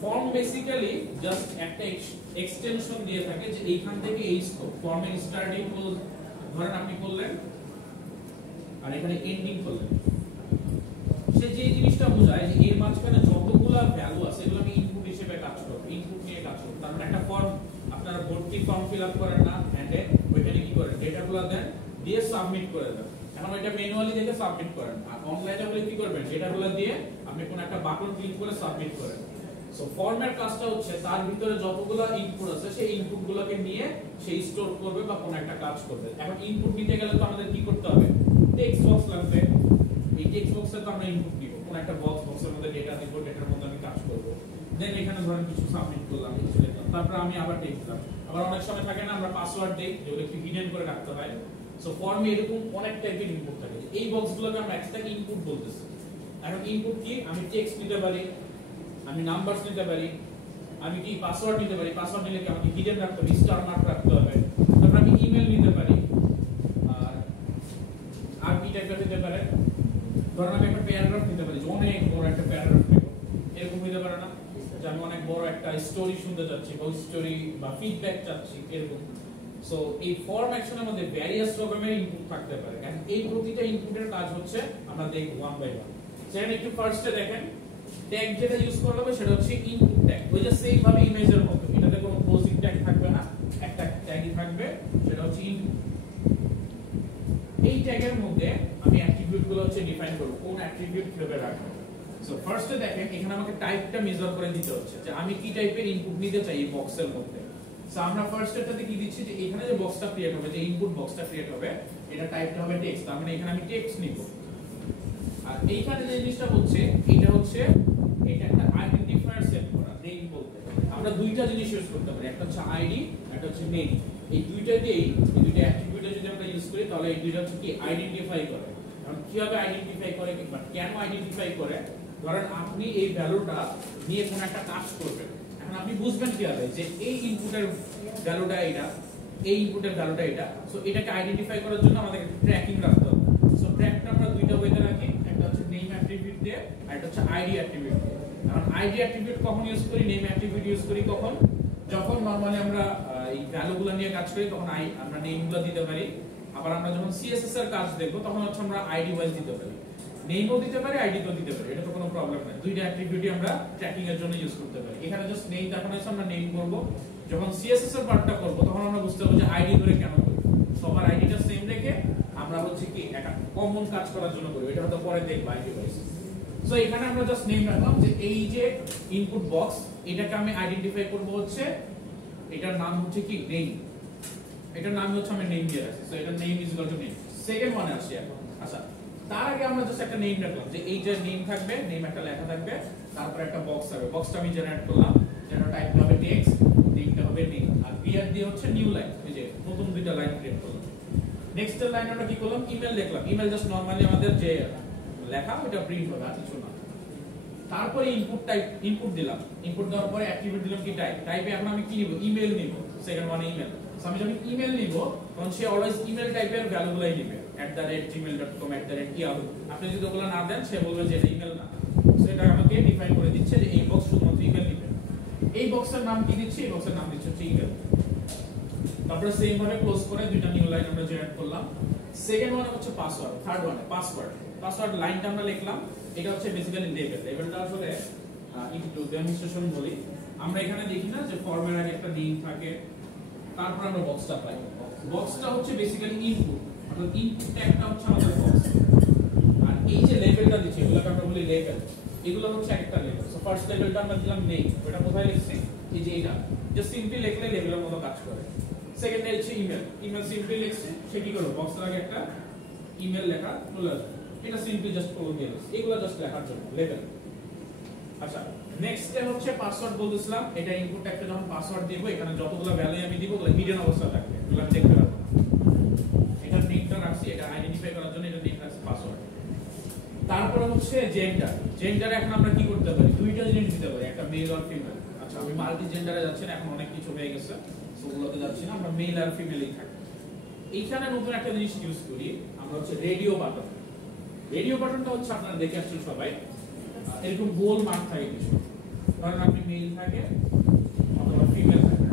ফর্ম বেসিক্যালি জাস্ট একটা এক্সটেনশন দিয়ে থাকে যে এইখান থেকে এই স্কোপ ফর্মের স্টার্টিং ধরেন আপনি করলেন আর এখানে এন্ডিং করলেন। সে যে জিনিসটা বোঝায় যে এর মাঝখানে যতগুলা ভ্যালু আছে এগুলো আমি ইনপুট হিসেবে কাজ করব, ইনপুট নিয়ে কাজ করব। তার মানে একটা ফর্ম আপনারা ভর্তি ফর্ম ফিল আপ করেন না, এন্ড ওইখানে কি করেন ডেটাগুলো দেন, দিয়ে সাবমিট করে দেন। এখন ওইটা ম্যানুয়ালি দেখে সাবমিট করেন, আর অনলাইনে হলে কি করবেন ডেটাগুলো দিয়ে আপনি কোন একটা বাটন ক্লিক করে সাবমিট করেন। সো ফর্মের কাজটা হচ্ছে তার ভিতরে যতগুলো ইনপুট আছে সেই ইনপুটগুলোকে নিয়ে সে স্টোর করবে বা কোন একটা কাজ করবে। এখন ইনপুট নিতে গেলে তো আমাদের কি করতে হবে, টেক্সট বক্স লাগবে। এই টেক্সট বক্সে তো আমরা ইনপুট নিব, কোন একটা বক্সের মধ্যে ডেটা দিব, ডেটার মধ্যে আমি কাজ করব। দেন এখানে ধরেন কিছু সাবমিট করলাম, কিছু লিখলাম, তারপর আমি আবার টেক্সট দিলাম। আবার অনেক সময় থাকে না আমরা পাসওয়ার্ড দেই, যেগুলো একটু হিডেন করে রাখতে হয়। সো ফর্মে এরকম অনেক টাইপের ইনপুট থাকে, এই বক্সগুলোকে আমরা এক্সট্রা ইনপুট বলতেছি। এখন ইনপুট কি, আমি টেক্সট নিতে পারি, আমি নাম্বারস নিতে পারি, আমি কি পাসওয়ার্ড নিতে পারি। পাসওয়ার্ড নিলে কি আমাকে হিডেন রাখতে হবে, স্টার মার্ক রাখতে হবে। তারপর আমি ইমেল নিতে পারি, আর কি টাইপের নিতে পারে, ধরেন আমি একটা প্যারাগ্রাফ নিতে পারি, অনেক বড় একটা প্যারাগ্রাফ নেব, এরকম হইতে পারে না যে আমি অনেক বড় একটা স্টোরি শুনতে যাচ্ছি বা স্টোরি বা ফিডব্যাক চাচ্ছি, এরকম। সো এই ফর্ম অ্যাকশনের মধ্যে ভ্যারিয়াস রকমের ইনপুট থাকতে পারে, কারণ এই প্রতিটা ইনপুটের কাজ হচ্ছে আমরা দেখব ওয়ান বাই ওয়ান। সেখানে একটু ফার্স্টে দেখেন ট্যাগ যেটা ইউজ করা হবে সেটা হচ্ছে ইনপুট ট্যাগ। ওই যে সেম ভাবে ইমেজের মতো এটাতে কোনো ক্লোজিং ট্যাগ থাকবে না, একটা ট্যাগই থাকবে, সেটা হচ্ছে ইনপুট। এই ট্যাগের মধ্যে আমি অ্যাট্রিবিউটগুলো হচ্ছে ডিফাইন করব, কোন অ্যাট্রিবিউট কিভাবে রাখবো। সো ফার্স্টে দেখেন এখানে আমাকে টাইপটা মেজার করে দিতে হচ্ছে যে আমি কি টাইপের ইনপুট নিতে চাই এই বক্সের মধ্যে। সো আমরা ফার্স্টেটাতে কি দিচ্ছি যে এখানে যে বক্সটা ক্রিয়েট হবে, যে ইনপুট বক্সটা ক্রিয়েট হবে, এটা টাইপটা হবে টেক্সট। তার মানে এখানে আমি টেক্সট নিব। আর এইখানে যে জিনিসটা হচ্ছে এটা হচ্ছে এটা একটা আইডেন্টিফায়ার সেট করা, নেম বলতে। আমরা দুইটা জিনিস ইউজ করতে পারি, একটা হচ্ছে আইডি, একটা হচ্ছে নেম। এই দুইটাতেই এই দুইটা অ্যাট্রিবিউটে যদি আমরা ইউজ করি তাহলে এই দুইটা হচ্ছে কি আইডেন্টিফাই করে। কারণ কিভাবে আইডেন্টিফাই করে কিংবা কেন আইডেন্টিফাই করে, ধরেন আপনি এই ভ্যালুটা নিয়ে কোন একটা কাজ করবেন, এখন আপনি বুঝবেন কিভাবে যে এই ইনপুটের ভ্যালুটা এটা, এই ইনপুটের ভ্যালুটা এটা। সো এটাকে আইডেন্টিফাই করার জন্য আমাদের ট্র্যাকিং রাখতে হবে। সো ট্র্যাকটা আমরা দুইটা ওয়েতে রাখি, একটা হচ্ছে নেম অ্যাট্রিবিউট দিয়ে আর একটা হচ্ছে আইডি অ্যাট্রিবিউট দিয়ে। এখন আইডি অ্যাট্রিবিউট কখন ইউজ করি, নেম অ্যাট্রিবিউট ইউজ করি কখন, যখন নরমালি আমরা এই ভ্যালুগুলো নিয়ে কাজ করি তখন আমরা নেমগুলো দিতে পারি। আবার আমরা যখন সিএসএস এর কাজ দেখব তখন হচ্ছে আমরা আইডি ওয়াইজ দিতে পারি, নেমও দিতে পারি, আইডিও দিতে পারি, এটা তো কোনো প্রবলেম নাই। দুইটা অ্যাট্রিবিউটই আমরা ট্র্যাকিং এর জন্য ইউজ করতে পারি। এখানে জাস্ট নেম দেখানো হয়েছে, আমরা নেম করব। যখন সিএসএস এর পার্টটা করব তখন আমরা বুঝতে পারবো যে আইডি ধরে কেন করি। সবার আইডিটা সেম রেখে আমরা হচ্ছে কি একটা কমন কাজ করার জন্য করি, এটা হয়তো পরে দেখব আইডি ওয়াইজ। সো এখানে আমরা জাস্ট নেম রাখলাম যে এই যে ইনপুট বক্স, এটাকে আমি আইডেন্টিফাই করব হচ্ছে এটার নাম হচ্ছে কি নেম, এটার নাম হচ্ছে আমি নেম দিয়ে রাখছি। সো এটার name is equal to name. Second ওয়ানে আসি এখন। আচ্ছা তার আগে আমরা জাস্ট একটা নেম রাখলাম যে এই যে নেম থাকবে, নেম একটা লেখা থাকবে, তারপর একটা বক্স থাকবে, বক্সটা আমি জেনারেট করলাম, যেটা টাইপ হবে টেক্সট, নেমটা হবে নেম, আর বিআর দিয়ে হচ্ছে নিউ লাইন, এই যে নতুন দুইটা লাইন ক্রিয়েট করলাম। নেক্সট লাইন আমরা কি করলাম, ইমেল লিখলাম, ইমেল জাস্ট নরমালি আমাদের যে লেখা ওটা প্রিন্ট হবে, আর কিছু না। তারপরে ইনপুট টাইপ, ইনপুট দিলাম, ইনপুট দেওয়ার পরে অ্যাট্রিবিউট দিলাম কি টাইপ, টাইপে এখন আমি কি নিব, ইমেল নিব, সেকেন্ড ওয়ান ইমেল। সো আমি যখন ইমেল নিব তখন সে অলওয়েজ ইমেল টাইপের ভ্যালুগুলাই নিবে, @gmail.com @yahoo। আপনি যদি ওগুলো না দেন সে বলবে যে এটা ইমেল না। সো এটা আমাকে ডিফাইন করে দিচ্ছে যে এই বক্স শুধুমাত্র ইমেল নিবে। এই বক্সের নাম কি দিচ্ছি, এই বক্সের নাম দিচ্ছি হচ্ছে ইমেল। তারপরে সেম ভাবে ক্লোজ করে দুইটা নিউ লাইন আমরা জেনারেট করলাম। সেকেন্ড ওয়ান হচ্ছে পাসওয়ার্ড, থার্ড ওয়ানে পাসওয়ার্ড। পাসওয়ার্ড লাইনটা আমরা লিখলাম, এটা হচ্ছে বেসিক্যালি লেভেল। লেভেলটা আসলে একটু ডেমনস্ট্রেশন বলি, আমরা এখানে দেখি না যে ফর্মের আগে একটা নেম থাকে, তারপর আমরা বক্সটা পাই। বক্সটা হচ্ছে বেসিক্যালি ইনপুট, অর্থাৎ ইনপুট ট্যাগটা হচ্ছে আমাদের বক্স। আর এই যে লেভেলটা দিচ্ছি এগুলোকে আমরা বলি লেভেল, এগুলো হচ্ছে একটা লেভেল। সো ফার্স্ট লেভেলটা আমরা দিলাম নেম, এটা কোথায় লিখছি, এই যে এটা যে সিম্পলি লিখলে লেভেলের মতো কাজ করে। সেকেন্ড হচ্ছে ইমেল, ইমেল সিম্পলি লিখছে, সে কি করবে, বক্সের আগে একটা ইমেল লেখা চলে আসবে, এটা সিম্পলি জাস্ট ফলো দিয়ে দিচ্ছি, এগুলো জাস্ট লেখার জন্য লেভেল। আচ্ছা, নেক্সট স্টেপ হচ্ছে পাসওয়ার্ড বলতেছিলাম, এটা ইনপুট একটা যখন পাসওয়ার্ড দেব, এখানে যতগুলো ভ্যালু আমি দিব ওগুলো হিডেন অবস্থায় থাকবে, এগুলো আমি দেখতে পারবো। এটা নেমটা রাখছি, এটা আইডেন্টিফাই করার জন্য এটা নেম রাখছি পাসওয়ার্ড। তারপরে হচ্ছে জেন্ডার, জেন্ডার এখন আমরা কি করতে পারি, দুইটা জিনিস দিতে পারি, একটা মেল আর ফিমেল। আচ্ছা, আমি মাল্টি জেন্ডারে যাচ্ছি না, এখন অনেক কিছু হয়ে গেছে, ওগুলোতে যাচ্ছি না, আমরা মেল আর ফিমেলই থাকি। এইখানে নতুন একটা জিনিস ইউজ করি আমরা, হচ্ছে রেডিও বাটন। রেডিও বাটনটা হচ্ছে আপনারা দেখে আসছেন সবাই, এরকম গোল মার্ক থাকে কিছু, ধরেন আপনি মেল থাকে অথবা ফিমেল থাকে,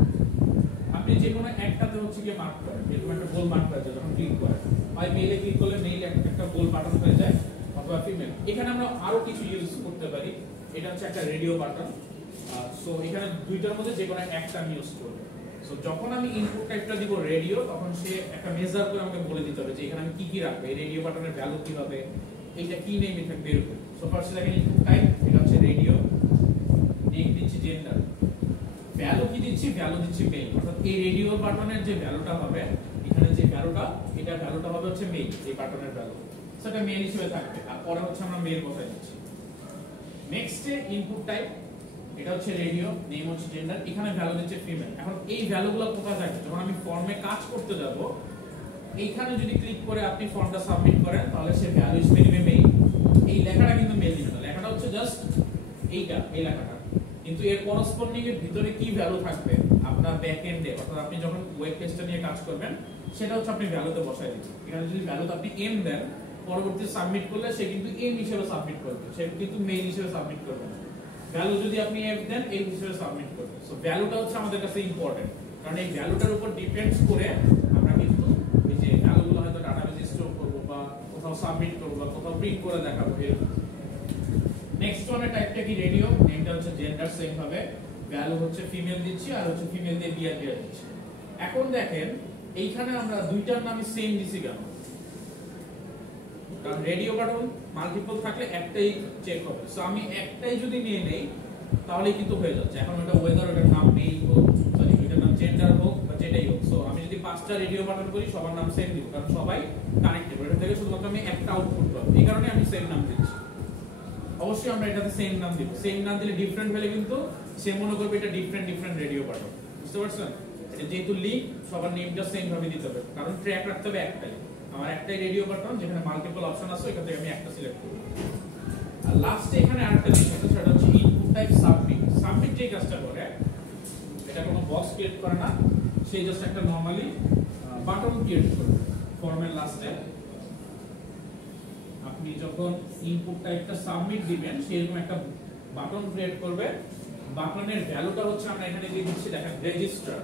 আপনি যে কোনো একটাতে হচ্ছে গিয়ে মার্ক করেন, এরকম একটা গোল মার্ক হয়ে যায় যখন ক্লিক করেন, হয় মেলে ক্লিক করলে মেল একটা গোল বাটন হয়ে যায়, অথবা ফিমেল। এখানে আমরা আরো কিছু ইউজ করতে পারি, এটা হচ্ছে একটা রেডিও বাটন। সো এখানে দুইটার মধ্যে যে কোনো একটা আমি ইউজ করব। সো যখন আমি ইনপুট টাইপটা দিব রেডিও, তখন সে একটা মেজার করে আমাকে বলে দিতে হবে যে এখানে আমি কি কি রাখবো, এই রেডিও বাটনের ভ্যালু কি হবে, এইটা কি নেমে থাকবে এরকম। সো ফার্স্ট দেখেন ইনপুট টাইপ, এটা হচ্ছে রেডিও, নেম দিচ্ছি জেন্ডার, ভ্যালু কি দিচ্ছি, ভ্যালু দিচ্ছি মেল। অর্থাৎ এই রেডিও বাটনের যে ভ্যালুটা হবে, এখানে যে ভ্যালুটা, এটা ভ্যালুটা হবে হচ্ছে মেল, এই বাটনের ভ্যালু, সেটা মেল হিসেবে থাকবে। আর পরে হচ্ছে আমরা মেল বসাই দিচ্ছি। নেক্সট ইনপুট টাইপ, এটা হচ্ছে রেডিও, নেম হচ্ছে জেন্ডার, এখানে ভ্যালু দিচ্ছে ফিমেল। এখন এই ভ্যালুগুলো কোথায় থাকবে, যখন আমি ফর্মে কাজ করতে যাব, এইখানে যদি ক্লিক করে আপনি ফর্মটা সাবমিট করেন, তাহলে সে ভ্যালু হিসেবে নেবে মেল। এই লেখাটা কিন্তু মেল দিবে না, লেখাটা হচ্ছে জাস্ট এইটা, এই লেখাটা। কিন্তু এর করসপন্ডিং এর ভিতরে কি ভ্যালু থাকবে আপনার ব্যাক এন্ডে, অর্থাৎ আপনি যখন ওয়েব পেজটা নিয়ে কাজ করবেন, সেটা হচ্ছে আপনি ভ্যালুতে বসাই দিবেন। এখানে যদি ভ্যালুতে আপনি এম দেন, পরবর্তী সাবমিট করলে সে কিন্তু এম হিসেবে সাবমিট করবে, সে কিন্তু মেল হিসেবে সাবমিট করবে না। ভ্যালু যদি আপনি এফ দেন, এম হিসেবে সাবমিট করবে। সো ভ্যালুটা হচ্ছে আমাদের কাছে ইম্পর্টেন্ট, কারণ এই ভ্যালুটার উপর ডিপেন্ডস করে আমরা কিন্তু এই যে ভ্যালুগুলো হয়তো ডাটাবেসে স্টোর করব, বা কোথাও সাবমিট করব, বা কোথাও প্রিন্ট করে দেখাবো। নেক্সট ওয়ানের টাইপটা কি, রেডিও, নেমটা হচ্ছে জেন্ডার, সেম ভাবে ভ্যালু হচ্ছে ফিমেল দিচ্ছি, আর হচ্ছে ফিমেল দিয়ে বিআর দিচ্ছি। এখন দেখেন এইখানে আমরা দুইটার নামই সেম দিছি কেন, কারণ রেডিও বাটন মাল্টিপল থাকলে একটাই চেক হবে। সো আমি একটাই যদি নিয়ে নেই তাহলে কিন্তু হয়ে যাচ্ছে। এখন ওটা ওয়েদার, ওটার নাম মেল হোক, সরি এটার নাম জেন্ডার হোক, বা যেটাই হোক। সো আমি যদি 5টা রেডিও বাটন করি, সবার নাম সেম দিব, কারণ সবাই কানেক্টেড, এটা থেকে শুধুমাত্র আমি একটা আউটপুট পাবো, এই কারণে আমি সেম নাম দিচ্ছি। অবশ্যই আমরা এটাতে সেম নাম দিব, সেম নাম দিলে ডিফারেন্ট হলে কিন্তু সে মনে করবে এটা ডিফারেন্ট রেডিও বাটন, বুঝতে পারছেন? এটা যেহেতু লিঙ্ক, সবার নেমটা সেম ভাবে দিতে হবে, কারণ ট্র্যাক রাখতে হবে একটাই। আমার একটাই রেডিও বাটন, যেখানে মাল্টিপল অপশন আছে, এখান থেকে আমি একটা সিলেক্ট করব। আর লাস্টে এখানে আরেকটা জিনিস আছে, সেটা হচ্ছে ইনপুট টাইপ সাবমিট। সাবমিট যে কাজটা করে, এটা কোনো বক্স ক্রিয়েট করে না, সেই জাস্ট একটা নরমালি বাটন ক্রিয়েট করবে ফর্মের লাস্টে। আপনি যখন ইনপুট টাইপটা সাবমিট দিবেন, সেরকম একটা বাটন ক্রিয়েট করবে। বাটনের ভ্যালুটা হচ্ছে আমরা এখানে দিয়ে দিচ্ছি, দেখেন রেজিস্টার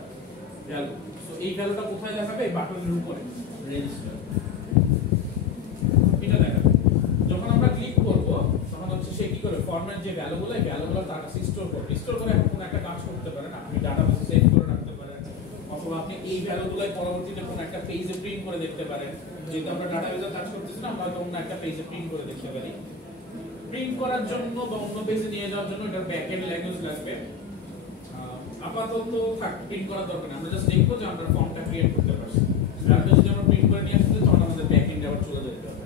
ভ্যালু। সো এই ভ্যালুটা কোথায় দেখাবে, এই বাটনের উপরে রেজিস্টার, এটা দেখাবে। যখন আমরা ক্লিক করব, তখন হচ্ছে সে কি করে, ফর্মের যে ভ্যালুগুলো, এই ভ্যালুগুলো তার কাছে স্টোর করবে। স্টোর করে এখন কোনো একটা কাজ করতে পারেন, আপনি ডাটাবেসে সেভ করে রাখতে পারেন, অথবা আপনি এই ভ্যালুগুলো পরবর্তীতে কোনো একটা পেজে প্রিন্ট করে দেখতে পারেন। যেহেতু আমরা ডাটাবেসে কাজ করতেছি না, আমরা অন্য একটা পেজে প্রিন্ট করে দেখতে পারি। প্রিন্ট করার জন্য বা অন্য পেজে নিয়ে যাওয়ার জন্য এটার ব্যাকএন্ড ল্যাঙ্গুয়েজ লাগবে। আপাতত থাক, প্রিন্ট করার দরকার নেই, আমরা জাস্ট দেখবো যে আমরা ফর্মটা ক্রিয়েট করতে পারছি। ভ্যালুটা যদি আমরা প্রিন্ট করে নিয়ে আসতে, তখন আমাদের ব্যাকএন্ডে আবার চলে যেতে হবে।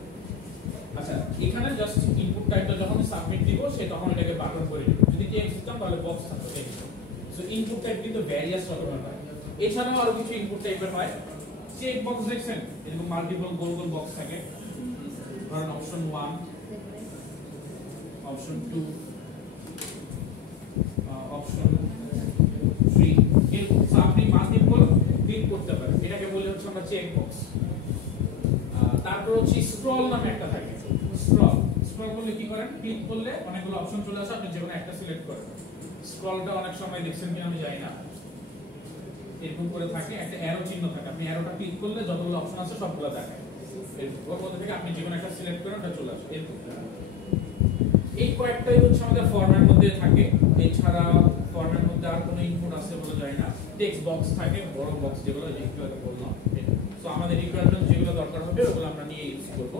আচ্ছা, সে তখন এটাকে বাটন করে দিবে। যদি টেক্সট দিতাম তাহলে বক্স থাকতো টেক্সট। সো ইনপুট টাইপ কিন্তু ভ্যারিয়াস রকমের হয়। এছাড়াও আরো কিছু ইনপুট টাইপের হয়। চেক বক্স দেখছেন, এরকম মাল্টিপল গোল গোল বক্স থাকে। ধরেন অপশন 1, অপশন 2, অপশন 3, এরকম আপনি মাল্টিপল ক্লিক করতে পারেন। এটাকে বলে হচ্ছে আমরা চেক বক্স। তারপর হচ্ছে স্ক্রল নামে একটা থাকে। স্ক্রল করলে কি করেন, ক্লিক করলে অনেকগুলো অপশন চলে আসে, আপনি যেকোনো একটা সিলেক্ট করেন। স্ক্রলটা অনেক সময় দেখছেন কিনা আমি জানি না, এরকম করে থাকে, একটা অ্যারো চিহ্ন থাকে, আপনি অ্যারোটা ক্লিক করলে যতগুলো অপশন আছে সবগুলো দেখায়। এর মধ্যে থেকে আপনি যেকোনো একটা সিলেক্ট করেন, ওটা চলে আসে। এরকম এই কয়েকটাই হচ্ছে আমাদের ফর্মের মধ্যে থাকে। এছাড়া ফর্মের মধ্যে আর কোনো ইনপুট আছে বলে যায় না। টেক্সট বক্স থাকে, বড় বক্স যেগুলো একটু আগে বললাম। সো আমাদের রিকোয়ারমেন্ট যেগুলো দরকার হবে ওগুলো আমরা নিয়ে ইউজ করব।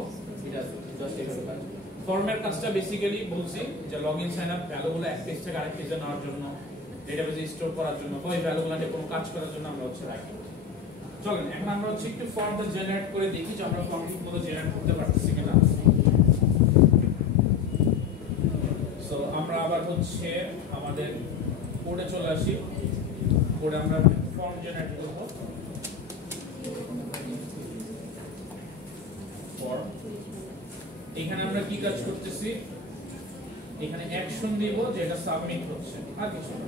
এটা জাস্ট এইভাবে কাজ। ফর্মের কাজটা বেসিক্যালি বলছি যে লগইন সাইন আপ ভ্যালুগুলো এক পেজ থেকে আরেক পেজে নেওয়ার জন্য, ডেটাবেসে স্টোর করার জন্য, ওই ভ্যালুগুলোতে কোনো কাজ করার জন্য আমরা হচ্ছে রাখি। চলেন এখন আমরা হচ্ছে একটু ফর্মটা জেনারেট করে দেখি যে আমরা ফর্ম ঠিকমতো জেনারেট করতে পারতেছি কিনা। সো আমরা আবার হচ্ছে আমাদের কোডে চলে আসি। কোডে আমরা ফর্ম জেনারেট করব। ফর্ম, এখানে আমরা কি কাজ করতেছি, এখানে অ্যাকশন দিব যে এটা সাবমিট হচ্ছে, আর কিছু না।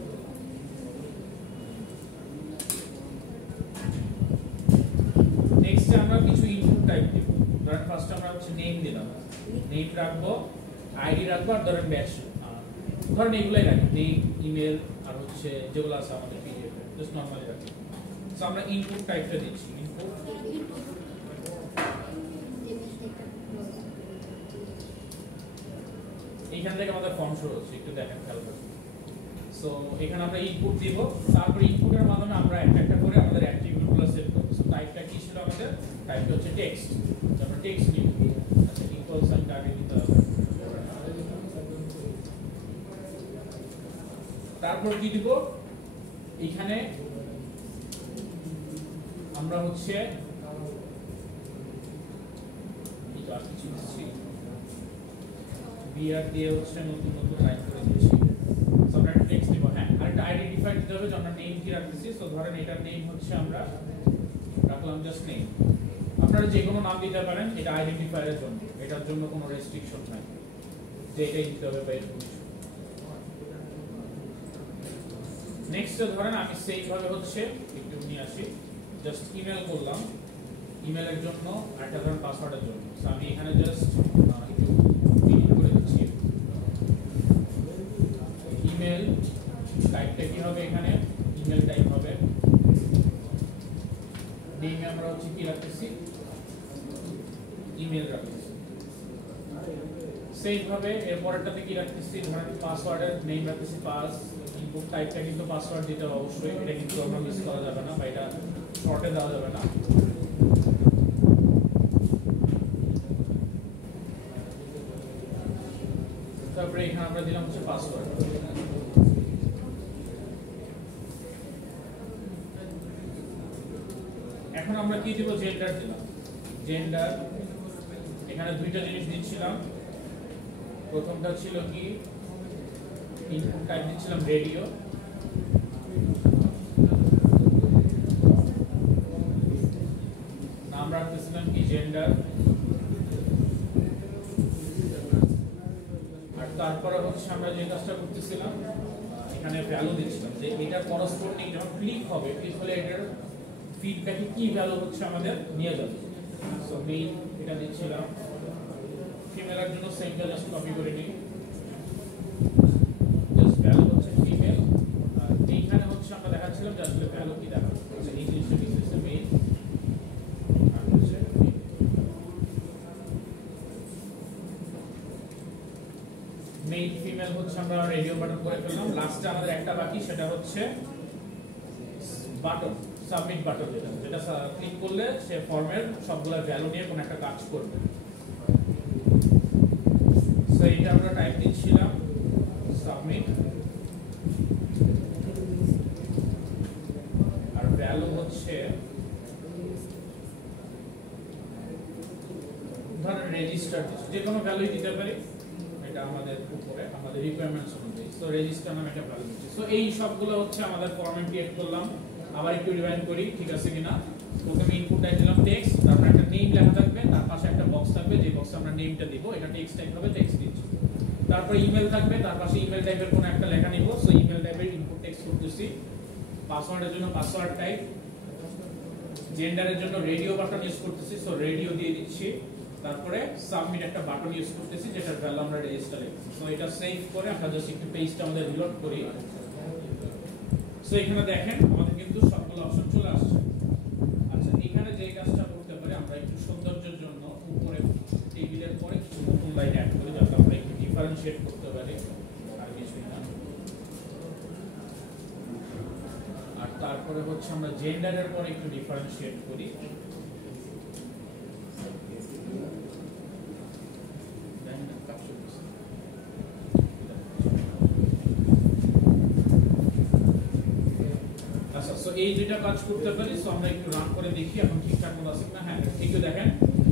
নেক্সট আমরা কিছু ইনপুট টাইপ দিব। ধরেন ফার্স্ট আমরা হচ্ছে নেম দিলাম, নেম রাখবো, আইডি রাখবো, আর ধরেন ব্যাচ, ধরেন এগুলাই রাখি, নেম, ইমেল, আর হচ্ছে যেগুলো আছে আমাদের পিডিএফ জাস্ট নরমালি রাখি। সো আমরা ইনপুট টাইপটা দিচ্ছি, ইনপুট। এইখান থেকে আমাদের ফর্ম শুরু হচ্ছে, একটু দেখেন খেয়াল করুন। সো এখানে আমরা ইনপুট দিব, তারপর ইনপুটের মাধ্যমে আমরা একটা একটা করে আমাদের অ্যাট্রিবিউটগুলো সেট করব। সো টাইপটা কি ছিল আমাদের? টাইপটা হচ্ছে টেক্সট। আমরা টেক্সট নিব, আচ্ছা ইকুয়াল সাইনটা আগে দিতে হবে। তারপর কি দিব, এখানে আমরা হচ্ছে এটা কিছু দিচ্ছি, বিআর দিয়ে হচ্ছে নতুন নতুন লাইন করে দিচ্ছি। সো আমরা টেক্সট দিব। হ্যাঁ, আরেকটা আইডেন্টিফাই দিতে হবে যে আমরা নেম কি রাখতেছি। সো ধরেন এটার নেম হচ্ছে আমরা রাখলাম জাস্ট নেম। আপনারা যে কোনো নাম দিতে পারেন, এটা আইডেন্টিফায়ারের জন্য, এটার জন্য কোনো রেস্ট্রিকশন নাই যে এটাই দিতে হবে বা এরকম কিছু। নেক্সট ধরেন আমি সেই ভাবে হচ্ছে একটু নিয়ে আসি, জাস্ট ইমেল করলাম, ইমেলের জন্য একটা ধরেন পাসওয়ার্ডের জন্য। সো আমি এখানে জাস্ট একটু ডিলিট করে দিচ্ছি। ইমেল টাইপটা কি হবে, এখানে ইমেল টাইপ হবে। নেমে আমরা হচ্ছে কি রাখতেছি, ইমেল রাখতেছি। সেই ভাবে এরপরটাতে কি রাখতেছি, ধরেন পাসওয়ার্ডের নেম রাখতেছি পাস। ইনপুট টাইপটা কিন্তু পাসওয়ার্ড দিতে হবে অবশ্যই, এটা কিন্তু আমরা মিস করা যাবে না বা এটা শর্টে দেওয়া যাবে না। তারপরে এখানে আমরা দিলাম হচ্ছে পাসওয়ার্ড। এখন আমরা কি দিব, জেন্ডার দিলাম। জেন্ডার এখানে দুইটা জিনিস দিচ্ছিলাম। প্রথমটা ছিল কি, ইনপুট টাইপ দিচ্ছিলাম রেডিও, নাম রাখতেছিলাম কি জেন্ডার, আর তারপরে হচ্ছে আমরা যে কাজটা করতেছিলাম এখানে ভ্যালু দিচ্ছিলাম যে এটা করসপন্ডিং যখন ক্লিক হবে, ক্লিক হলে এটার ফিডব্যাকে কি ভ্যালু হচ্ছে আমাদের নিয়ে যাবে। সো মেইন এটা দিচ্ছিলাম। ফিমেলের জন্য সেমটা জাস্ট কপি করে নিই, জাস্ট ভ্যালু হচ্ছে ফিমেল। আর এইখানে হচ্ছে আমরা দেখাচ্ছিলাম যে আসলে ভ্যালু কি দেখাবে, এই জিনিসটা দিচ্ছে মেইন আর হচ্ছে মেইন ফিমেল হচ্ছে আমরা রেডিও বাটন করে ফেললাম। লাস্টে আমাদের একটা বাকি, সেটা হচ্ছে বাটন, সাবমিট বাটন, যেটা ক্লিক করলে সে ফর্মের সবগুলা ভ্যালু নিয়ে কোনো একটা কাজ করবে। সো এটা আমরা টাইপ দিচ্ছিলাম সাবমিট, আর ভ্যালু হচ্ছে ধরেন রেজিস্টার, যে কোনো ভ্যালুই দিতে পারি, এটা আমাদের উপরে আমাদের রিকোয়ারমেন্টস অনুযায়ী। সো রেজিস্টার নামে একটা ভ্যালু দিচ্ছি। সো এই সবগুলো হচ্ছে আমাদের ফরম্যাট ক্রিয়েট করলাম। আবার একটু রিভাইন্ড করি, ঠিক আছে কিনা। প্রথমে ইনপুট টাইপ দিলাম টেক্সট, তারপর একটা নেম লেখা থাকবে, তার পাশে একটা বক্স থাকবে, যে বক্সে আমরা নেমটা দিব, এটা টেক্সট টাইপ হবে, টেক্সট দিচ্ছি। তারপর ইমেল থাকবে, তার পাশে ইমেল টাইপের কোনো একটা লেখা নিব। সো ইমেল টাইপের ইনপুট টেক্সট করতেছি। পাসওয়ার্ডের জন্য পাসওয়ার্ড টাইপ, জেন্ডারের জন্য রেডিও বাটন ইউজ করতেছি, সো রেডিও দিয়ে দিচ্ছি। তারপরে সাবমিট একটা বাটন ইউজ করতেছি, যেটার ভ্যালু আমরা রেজিস্টার লিখছি। সো এটা সেভ করে আমরা জাস্ট একটু পেজটা আমাদের রিলোড করি। সো এখানে দেখেন আমাদের কিন্তু সবগুলো অপশন চলে আসছে। আচ্ছা, এখানে যে কাজটা করতে পারি আমরা একটু সৌন্দর্যের জন্য উপরে টেবিলের পরে কিছু নতুন লাইন অ্যাড করি, যাতে আমরা একটু ডিফারেন্সিয়েট করতে পারি, আর কিছুই না। আর তারপরে হচ্ছে আমরা জেন্ডারের পরে একটু ডিফারেন্সিয়েট করি। আচ্ছা, সো এই দুইটা কাজ করতে পারি। সো আমরা একটু রান করে দেখি এখন ঠিকঠাক মতো আছে না। হ্যাঁ, একটু দেখেন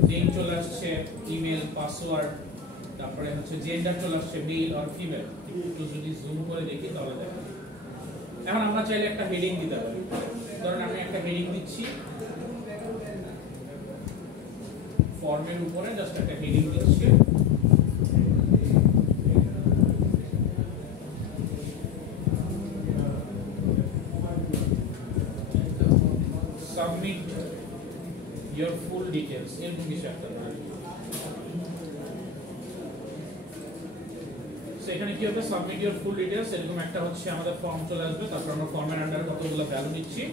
নেম চলে আসছে, ইমেল, পাসওয়ার্ড, তারপরে হচ্ছে জেন্ডার চলে আসছে, মেল আর ফিমেল। একটু যদি জুম করে দেখি তাহলে দেখেন। এখন আমরা চাইলে একটা হেডিং দিতে পারি। ধরেন আমি একটা হেডিং দিচ্ছি, ফর্মের উপরে জাস্ট একটা হেডিং দিচ্ছি। সাবমিট your full details, এরকম কিছু একটা। সো এখানে কি হবে, সাবমিট your full details, এরকম একটা হচ্ছে আমাদের ফর্ম চলে আসবে। তারপর আমরা ফর্মের আন্ডারে কতগুলো ভ্যালু দিচ্ছি।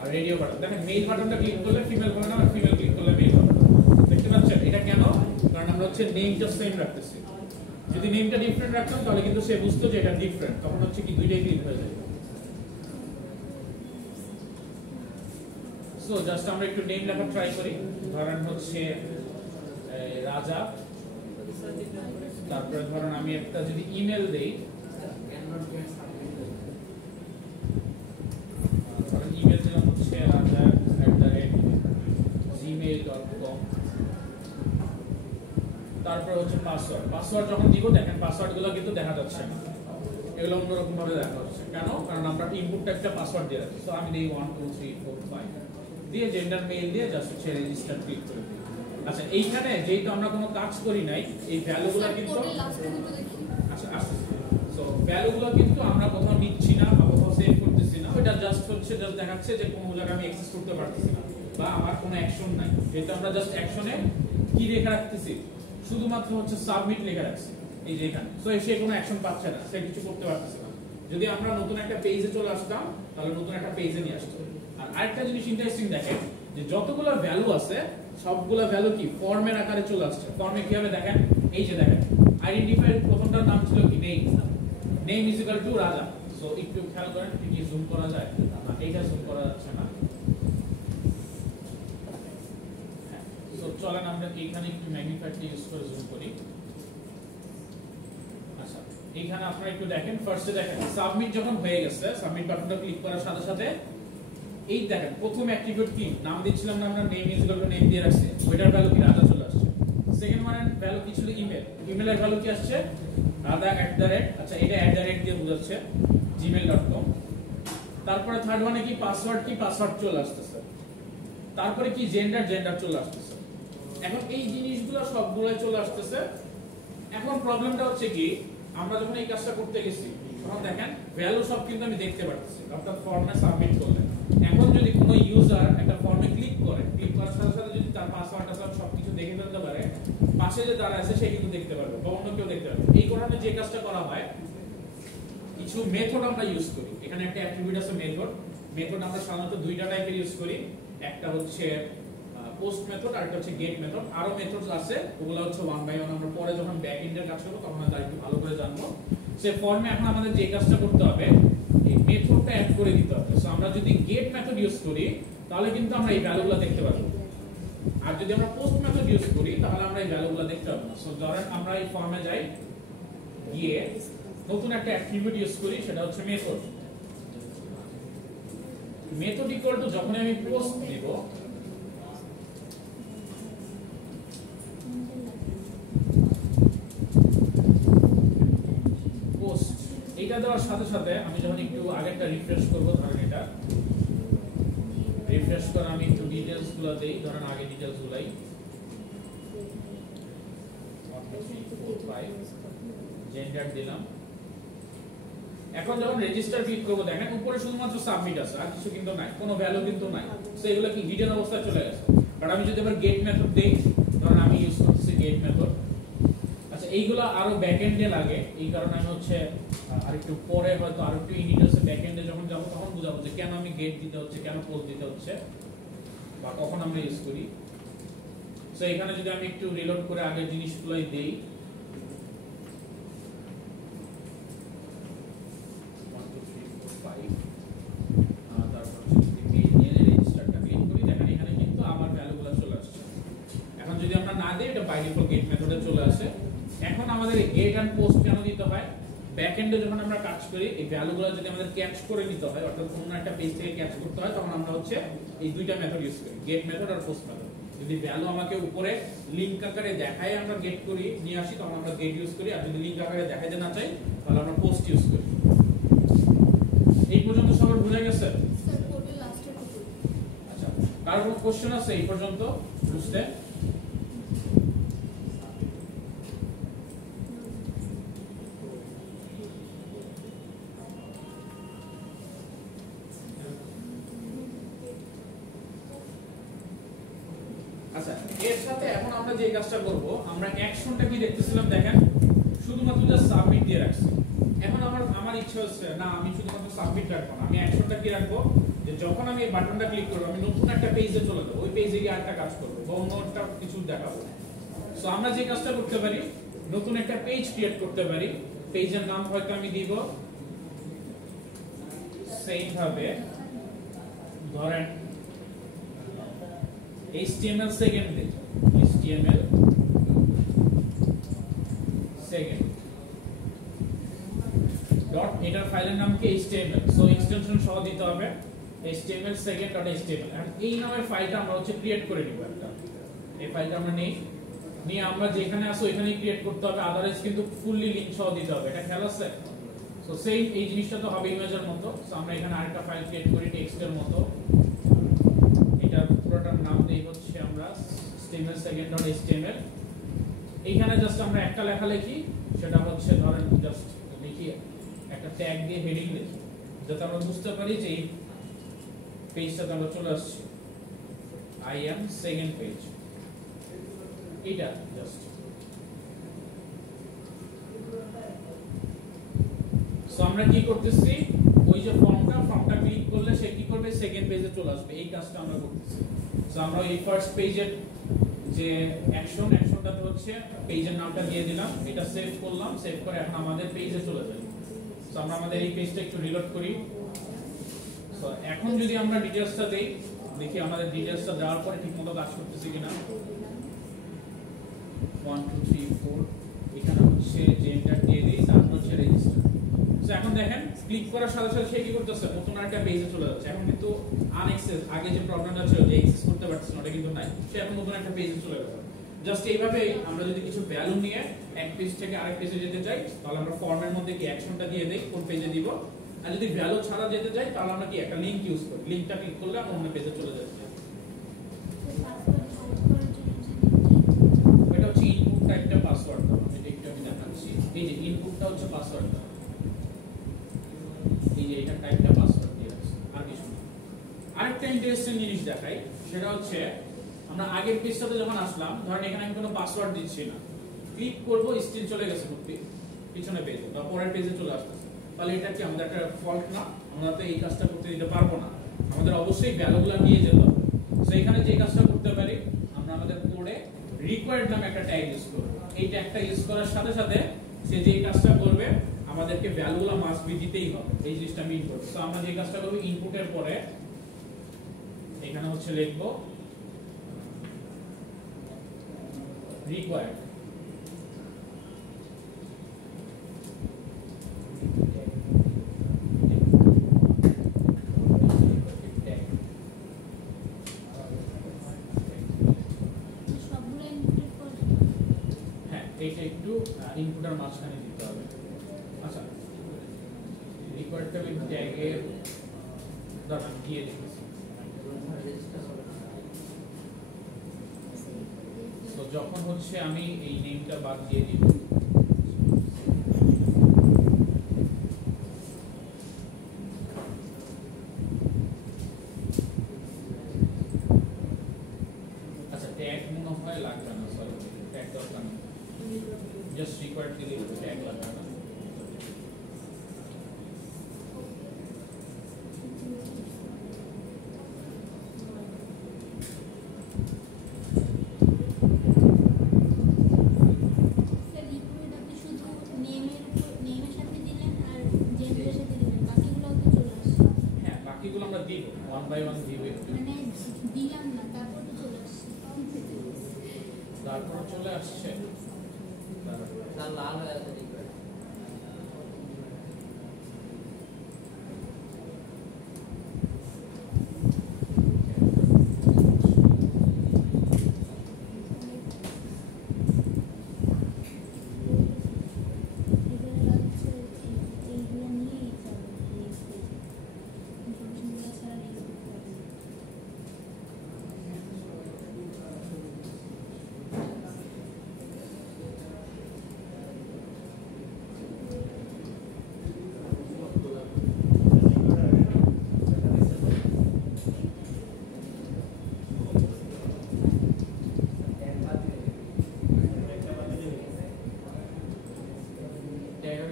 আর রেডিও বাটন দেখেন, মেল বাটনটা ক্লিক করলে ফিমেল হবে না, আর ফিমেল ক্লিক করলে মেল হবে। দেখতে পাচ্ছেন এটা কেন? কারণ আমরা হচ্ছে নেমটা সেম রাখতেছি। যদি নেমটা ডিফারেন্ট রাখতাম তাহলে কিন্তু সে বুঝতো যে এটা ডিফারেন্ট, তখন হচ্ছে কি দুইটাই ক্লিক হয়ে যায়। সো জাস্ট আমরা একটু নেম লেখা ট্রাই করি। ধরেন হচ্ছে রাজা, তারপরে ধরেন আমি একটা যদি ইমেল দেই, ইমেল দিলাম হচ্ছে raja@gmail.com। তারপর হচ্ছে পাসওয়ার্ড। পাসওয়ার্ড যখন দিব দেখেন পাসওয়ার্ড গুলো কিন্তু দেখা যাচ্ছে না, এগুলো অন্যরকম ভাবে দেখা হচ্ছে। কেন? কারণ আমরা ইনপুট একটা পাসওয়ার্ড দিয়ে রাখছি। সো আমি দিই 1 2 3 4 5 দিয়ে জেন্ডার মেল দিয়ে জাস্ট হচ্ছে রেজিস্টার ক্লিক করে দিই। আচ্ছা, এইখানে যেহেতু আমরা কোনো কাজ করি নাই, এই ভ্যালুগুলো কিন্তু আচ্ছা আসছে। সো ভ্যালুগুলো কিন্তু আমরা কোথাও নিচ্ছি না বা কোথাও সেভ করতেছি না, এটা জাস্ট হচ্ছে জাস্ট দেখাচ্ছে যে কোন জায়গায় আমি অ্যাক্সেস করতে পারতেছি না বা আমার কোনো অ্যাকশন নাই। যেহেতু আমরা জাস্ট অ্যাকশনে কি লেখা রাখতেছি, শুধুমাত্র হচ্ছে সাবমিট লেখা রাখছি এই যে এখানে। সো সে কোনো অ্যাকশন পাচ্ছে না, সে কিছু করতে পারতেছে না। যদি আমরা নতুন একটা পেজে চলে আসতাম তাহলে নতুন একটা পেজে নিয়ে আসতো। আর আরেকটা জিনিস ইন্টারেস্টিং দেখেন, যে যতগুলো ভ্যালু আছে সবগুলো ভ্যালু কি ফর্মের আকারে চলে আসছে। ফর্মে কি হবে দেখেন, এই যে দেখেন আইডেন্টিফাই প্রথমটার নাম ছিল কি name, name is equal to রাজা। সো একটু খেয়াল করেন কি জুম করা যায় না, এইটা জুম করা যাচ্ছে না। সো চলেন আমরা এইখানে একটু ম্যাগনিফায়ারটা ইউজ করে জুম করি। আচ্ছা, এইখানে আপনারা একটু দেখেন, ফার্স্টে দেখেন সাবমিট যখন হয়ে গেছে, সাবমিট বাটনটা ক্লিক করার সাথে সাথে এই দেখেন প্রথম অ্যাট্রিবিউট কি নাম দিচ্ছিলাম না আমরা, name is equal to name দিয়ে রাখছি, ওইটার ভ্যালু কি রাজা চলে আসছে। সেকেন্ড ওয়ানের ভ্যালু কি ছিল ইমেল, ইমেলের ভ্যালু কি আসছে রাজা @ আচ্ছা এটা @ দিয়ে বোঝাচ্ছে gmail.com। তারপরে থার্ড ওয়ানে কি পাসওয়ার্ড, কি পাসওয়ার্ড চলে আসতেছে। তারপরে কি জেন্ডার, জেন্ডার চলে আসতেছে। এখন এই জিনিসগুলো সবগুলাই চলে আসতেছে। এখন প্রবলেমটা হচ্ছে কি, আমরা যখন এই কাজটা করতে গেছি তখন দেখেন ভ্যালু সব কিন্তু আমি দেখতে পাচ্ছি, অর্থাৎ ফর্মে সাবমিট করলে। এখন যদি কোনো ইউজার একটা ফর্মে ক্লিক করে, ক্লিক করার সাথে সাথে যদি তার পাসওয়ার্ড সবকিছু দেখে ফেলতে পারে, পাশে যে দাঁড়া আছে সে কিন্তু দেখতে পারবে বা অন্য কেউ দেখতে পারবে। এই কারণে যে কাজটা করা হয়, কিছু মেথড আমরা ইউজ করি। এখানে একটা অ্যাট্রিবিউট আছে মেথড। মেথড আমরা সাধারণত দুইটা টাইপের ইউজ করি, একটা হচ্ছে পোস্ট মেথড আর একটা হচ্ছে গেট মেথড। আরো মেথডস আছে, ওগুলো হচ্ছে 1 বাই 1 আমরা পরে যখন ব্যাক এন্ডের কাজ করব তখন আমরা একটু ভালো করে জানবো। সে ফর্মে এখন আমাদের যে কাজটা করতে হবে, এই মেথডটা অ্যাড করে দিতে হবে। সো আমরা যদি গেট মেথড ইউজ করি তাহলে কিন্তু আমরা এই ভ্যালুগুলো দেখতে পারবো, আর যদি আমরা পোস্ট মেথড ইউজ করি তাহলে আমরা এই ভ্যালুগুলো দেখতে পাবো না। সো ধরেন আমরা এই ফর্মে যাই, গিয়ে নতুন একটা অ্যাট্রিবিউট ইউজ করি, সেটা হচ্ছে মেথড। মেথড ইকুয়াল টু যখন আমি পোস্ট দিব, পোস্ট এটা দেওয়ার সাথে সাথে আমি যখন একটু আগেরটা রিফ্রেশ করব, ধরেন এটা রিফ্রেশ করে আমি একটু ডিটেইলস গুলো দেই, ধরেন আগে ডিটেইলস গুলাই 1 2 3 4 5 জেন্ডার দিলাম। এখন যখন রেজিস্টার ক্লিক করব দেখেন উপরে শুধুমাত্র সাবমিট আছে, আর কিছু কিন্তু নাই, কোনো ভ্যালু কিন্তু নাই। সো এগুলো কি হিডেন অবস্থায় চলে গেছে। বাট আমি যদি এবার গেট মেথড দেই, ধরেন আমি ইউজ করতেছি গেট মেথড। আচ্ছা এইগুলো আরো ব্যাকএন্ডে লাগে, এই কারণে আমি হচ্ছে আরেকটু পরে হয়তো আরেকটু ইন ডিটেইলসে ব্যাকএন্ডে যখন যাব তখন বুঝাবো যে কেন আমি গেট দিতে হচ্ছে, কেন পোস্ট দিতে হচ্ছে, বা কখন আমরা ইউজ করি। সো এখানে যদি আমি একটু রিলোড করে আগের জিনিসগুলোই দেই, বাই ডিফল্ট গেট মেথডে চলে আসে। এখন আমাদের গেট এন্ড পোস্ট কেন দিতে হয়? ব্যাকএন্ডে যখন আমরা কাজ করি এই ভ্যালুগুলো যদি আমাদের ক্যাচ করে নিতে হয়, অর্থাৎ কোনো একটা পেজ থেকে ক্যাচ করতে হয়, তখন আমরা হচ্ছে এই দুইটা মেথড ইউজ করি, গেট মেথড আর পোস্ট মেথড। যদি ভ্যালু আমাকে উপরে লিংক আকারে দেখায় আমরা গেট করি নিয়ে আসি, তখন আমরা গেট ইউজ করি, আর যদি লিংক আকারে দেখাইতে না চাই তাহলে আমরা পোস্ট ইউজ করি। এই পর্যন্ত সবার বুঝা গেছে? স্যার কোডের লাস্টে টুকু। আচ্ছা, কারো কোনো কোশ্চেন আছে এই পর্যন্ত বুঝতে? আচ্ছা, এর সাথে এখন আমরা যে কাজটা করব, আমরা অ্যাকশনটা কি দেখতেছিলাম দেখেন, শুধুমাত্র জাস্ট সাবমিট দিয়ে রাখছি। এখন আমার ইচ্ছা হচ্ছে না আমি শুধুমাত্র সাবমিট রাখবো না, আমি অ্যাকশনটা কি রাখবো, যে যখন আমি এই বাটনটা ক্লিক করব আমি নতুন একটা পেজে চলে যাব, ওই পেজে গিয়ে আরেকটা কাজ করব বা অন্য একটা কিছু দেখাবো। সো আমরা যে কাজটা করতে পারি, নতুন একটা পেজ ক্রিয়েট করতে পারি। পেজের নাম হয়তো আমি দিব সেম ভাবে ধরেন HTML সেকেন্ড দিই, HTML সেকেন্ড ডট, এটার ফাইলের নাম কি HTML, সো এক্সটেনশন সহ দিতে হবে HTML second.html। আর এই নামের ফাইলটা আমরা হচ্ছে ক্রিয়েট করে নিব একটা, এই ফাইলটা আমরা নিয়ে আমরা যেখানে আসো এখানেই ক্রিয়েট করতে হবে, আদারওয়াইজ কিন্তু ফুললি লিংক সহ দিতে হবে, এটা খেয়াল আছে? সো সেম এই জিনিসটা তো হবে ইমেজের মতো। সো আমরা এখানে আরেকটা ফাইল ক্রিয়েট করি টেক্সটের মতো, এটা পুরোটার নাম দেই হচ্ছে আমরা HTML second.html। এইখানে জাস্ট আমরা একটা লেখা লিখি, সেটা হচ্ছে ধরেন জাস্ট লিখি একটা ট্যাগ দিয়ে হেডিং লিখি, যাতে আমরা বুঝতে পারি যে এই পেজটাতে আমরা চলে আসছি, I am second page, এটা জাস্ট। সো আমরা কি করতেছি, ওই যে ফর্মটা ক্লিক করলে সে কি করবে, সেকেন্ড পেজে চলে আসবে, এই কাজটা আমরা করতেছি। সো আমরা এই ফার্স্ট পেজের যে অ্যাকশনটাতে হচ্ছে পেজের নামটা দিয়ে দিলাম, এটা সেভ করলাম, সেভ করে এখন আমাদের পেজে চলে যাই। সো আমরা আমাদের এই পেজটা একটু রিলোড করি। সো এখন যদি আমরা ডিটেইলসটা দেই, দেখি আমাদের ডিটেইলসটা দেওয়ার পরে ঠিকমতো কাজ করতেছে কিনা। 1 2 3 4 এখানে হচ্ছে জেন্ডার দিয়ে দেই, তারপর হচ্ছে রেজিস্টার। সো এখন দেখেন ক্লিক করার সাথে সাথে সে কি করতেছে, নতুন একটা পেজে চলে যাচ্ছে। এখন কিন্তু আনএক্সেস, আগে যে প্রবলেমটা ছিল যে অ্যাক্সেস করতে পারছিস না, ওটা কিন্তু নাই, সে এখন নতুন একটা পেজে চলে গেছে। জাস্ট এইভাবে আমরা যদি কিছু ভ্যালু নিয়ে এক পেজ থেকে আরেক পেজে যেতে চাই, তাহলে আমরা ফর্মের মধ্যে কি অ্যাকশনটা দিয়ে দেই কোন পেজে দিব। আর যদি ভ্যালু ছাড়া যেতে চাই তাহলে আমরা কি একটা লিংক ইউজ করি, লিংকটা ক্লিক করলে আমরা অন্য পেজে চলে যাচ্ছি। এটা হচ্ছে ইনপুট টাইপটা পাসওয়ার্ড দাও, এটা একটু আমি দেখাচ্ছি। এই যে ইনপুটটা হচ্ছে পাসওয়ার্ড দাও, এই যে এটা টাইপটা পাসওয়ার্ড দিয়ে আছে, আর কিছু না। আরেকটা ইন্টারেস্টিং জিনিস দেখাই, সেটা হচ্ছে আমরা আগের পেজটাতে যখন আসলাম, ধরেন এখানে আমি কোনো পাসওয়ার্ড দিচ্ছি না, ক্লিক করব স্টিল চলে গেছে পিছনে পেজে বা পরের পেজে চলে আসতেছে, তাহলে এটা কি আমাদের একটা ফল্ট না? আমরা তো এই কাজটা করতে দিতে পারবো না, আমাদের অবশ্যই ভ্যালুগুলো নিয়ে যেতে হবে। সো এখানে যে কাজটা করতে পারি, আমরা আমাদের কোডে রিকোয়ার্ড নামে একটা ট্যাগ ইউজ করব। এই ট্যাগটা ইউজ করার সাথে সাথে সে যে কাজটা করবে আমাদেরকে ভ্যালুগুলো মাস্ট বি দিতেই হবে, এই জিনিসটা মিন করব। সো আমরা যে কাজটা করব, ইনপুটের পরে এখানে হচ্ছে লিখব রিকোয়ার্ড, এইটা একটু ইনপুটের মাঝখানে দিতে হবে। আচ্ছা, রিকোয়ার্ডটা আমি ট্যাগের দ্বারা দিয়ে দিচ্ছি। তো যখন হচ্ছে আমি এই নেমটা বাদ দিয়ে দিব, আচ্ছা ট্যাগ মনে হয় লাগবে না, সরি ট্যাগ দরকার নেই, জাস্ট রিকোয়ার্ড দিলে ট্যাগ লাগবে না। বাকিগুলো আমরা দিব ওয়ান বাই ওয়ান দিব, মানে দিলাম না তারপর তো চলে আসছে, তারপর চলে আসছে লাল হয়ে আছে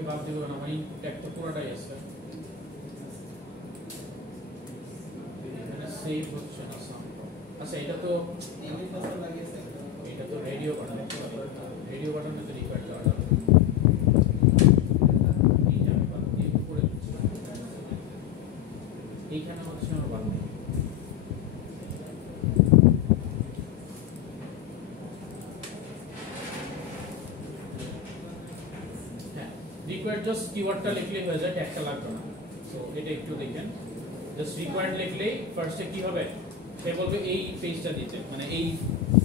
বাদ দিব না, মানে ট্যাগটা পুরোটাই আছে, এখানে সেভ হচ্ছে না সাউন্ড। আচ্ছা এটা তো রেডিও বাটন, রেডিও বাটনে তো রিকোয়ার্ড করা যাবে, এইটা আমি বাদ দিয়ে উপরে দিচ্ছি, এইখানে হচ্ছে আমার বাদ নেই। রিকোয়ার্ড জাস্ট কিওয়ার্ডটা লিখলেই হয়ে যায়, ট্যাগটা লাগবে না। সো এটা একটু দেখেন, জাস্ট রিকোয়ার্ড লিখলেই ফার্স্টে কি হবে, সে বলবে এই পেজটা দিতে, মানে এই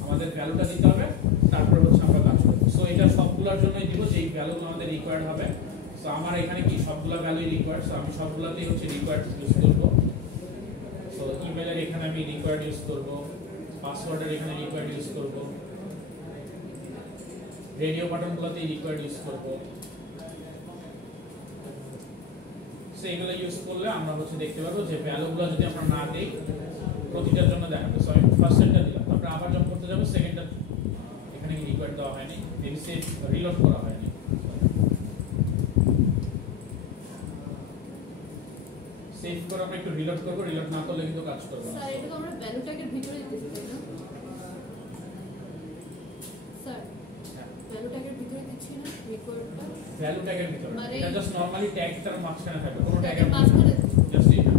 আমাদের ভ্যালুটা দিতে হবে, তারপর হচ্ছে আমরা কাজ করব। সো এটা সবগুলোর জন্যই দিব যেই ভ্যালুগুলো আমাদের রিকোয়ার্ড হবে। সো আমার এখানে কি সবগুলো ভ্যালুই রিকোয়ার্ড, সো আমি সবগুলোতেই হচ্ছে রিকোয়ার্ড ইউজ করব। সো ইমেলের এখানে আমি রিকোয়ার্ড ইউজ করব, পাসওয়ার্ডের এখানে রিকোয়ার্ড ইউজ করব, রেডিও বাটনগুলোতেই রিকোয়ার্ড ইউজ করব। এগুলো ইউজ করলে আমরা হচ্ছে দেখতে পাবো যে ভ্যালুগুলো যদি আমরা না দেই প্রতিটার জন্য দেখাবে। সো আমি ফার্স্ট সেটটা দিলাম, তারপর আবার যখন করতে যাবো সেকেন্ডটা, এখানে রিকোয়ার্ড দেওয়া হয়নি, মেবি সেভ রিলোড করা হয়নি। সেভ করে আমরা একটু রিলোড করব, রিলোড না করলে কিন্তু কাজ করবে না। স্যার এটা তো আমরা ভ্যালু ট্যাগের ভিতরে দিতে পারি না স্যার, ভ্যালু ট্যাগের ভিতরে দিচ্ছি না রিকোয়ার্ডটা, ভ্যালু ট্যাগের ভিতরে মানে এটা জাস্ট নরমালি ট্যাগটার মাঝখানে থাকবে, কোনো ট্যাগের মাঝখানে জাস্ট এটা।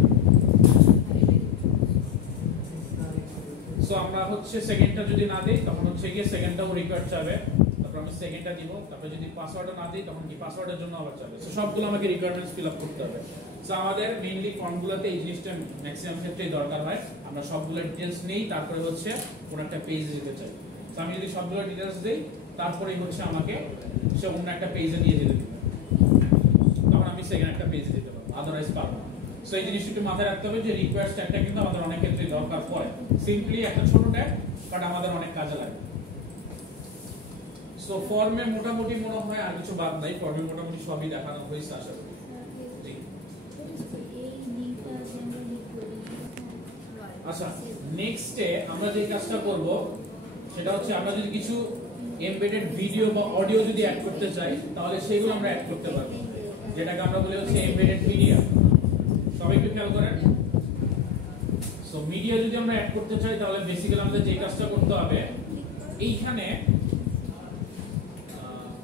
সো আমরা হচ্ছে সেকেন্ডটা যদি না দেই তখন হচ্ছে গিয়ে সেকেন্ডটাও রিকোয়ার্ড চাবে, তারপর আমি সেকেন্ডটা দিব, তারপর যদি পাসওয়ার্ডও না দিই তখন কি পাসওয়ার্ডের জন্য আবার চাবে। সো সবগুলো আমাকে রিকোয়ারমেন্টস ফিল আপ করতে হবে। সো আমাদের মেইনলি ফর্মগুলোতে এই জিনিসটা ম্যাক্সিমাম ক্ষেত্রেই দরকার হয়, আমরা সবগুলো ডিটেইলস নেই, তারপরে হচ্ছে কোন একটা পেজে যেতে চাই। সো আমি যদি সবগুলো ডিটেইলস দেই তারপরেই হচ্ছে আমাকে সে অন্য একটা পেজে নিয়ে যেতে দিবে, তখন আমি সেকেন্ড একটা পেজে যেতে পারবো, আদারওয়াইজ পারবো না। সো এই জিনিসটা একটু মাথায় রাখতে হবে যে রিকোয়েস্ট ট্যাগটা কিন্তু আমাদের অনেক ক্ষেত্রে দরকার পড়ে, সিম্পলি একটা ছোট ট্যাগ বাট আমাদের অনেক কাজে লাগে। সো ফর্মে মোটামুটি মনে হয় আর কিছু বাদ নাই, ফর্মে মোটামুটি সবই দেখানো হয়েছে আশা করি। আচ্ছা নেক্সটে আমরা যে কাজটা করব সেটা হচ্ছে আমরা যদি কিছু এমবেডেড ভিডিও বা অডিও যদি অ্যাড করতে চাই তাহলে সেগুলো আমরা অ্যাড করতে পারবো, যেটাকে আমরা বলি হচ্ছে এমবেডেড মিডিয়া। সবাই একটু খেয়াল করেন। সো মিডিয়া যদি আমরা অ্যাড করতে চাই তাহলে বেসিক্যালি আমাদের যে কাজটা করতে হবে এইখানে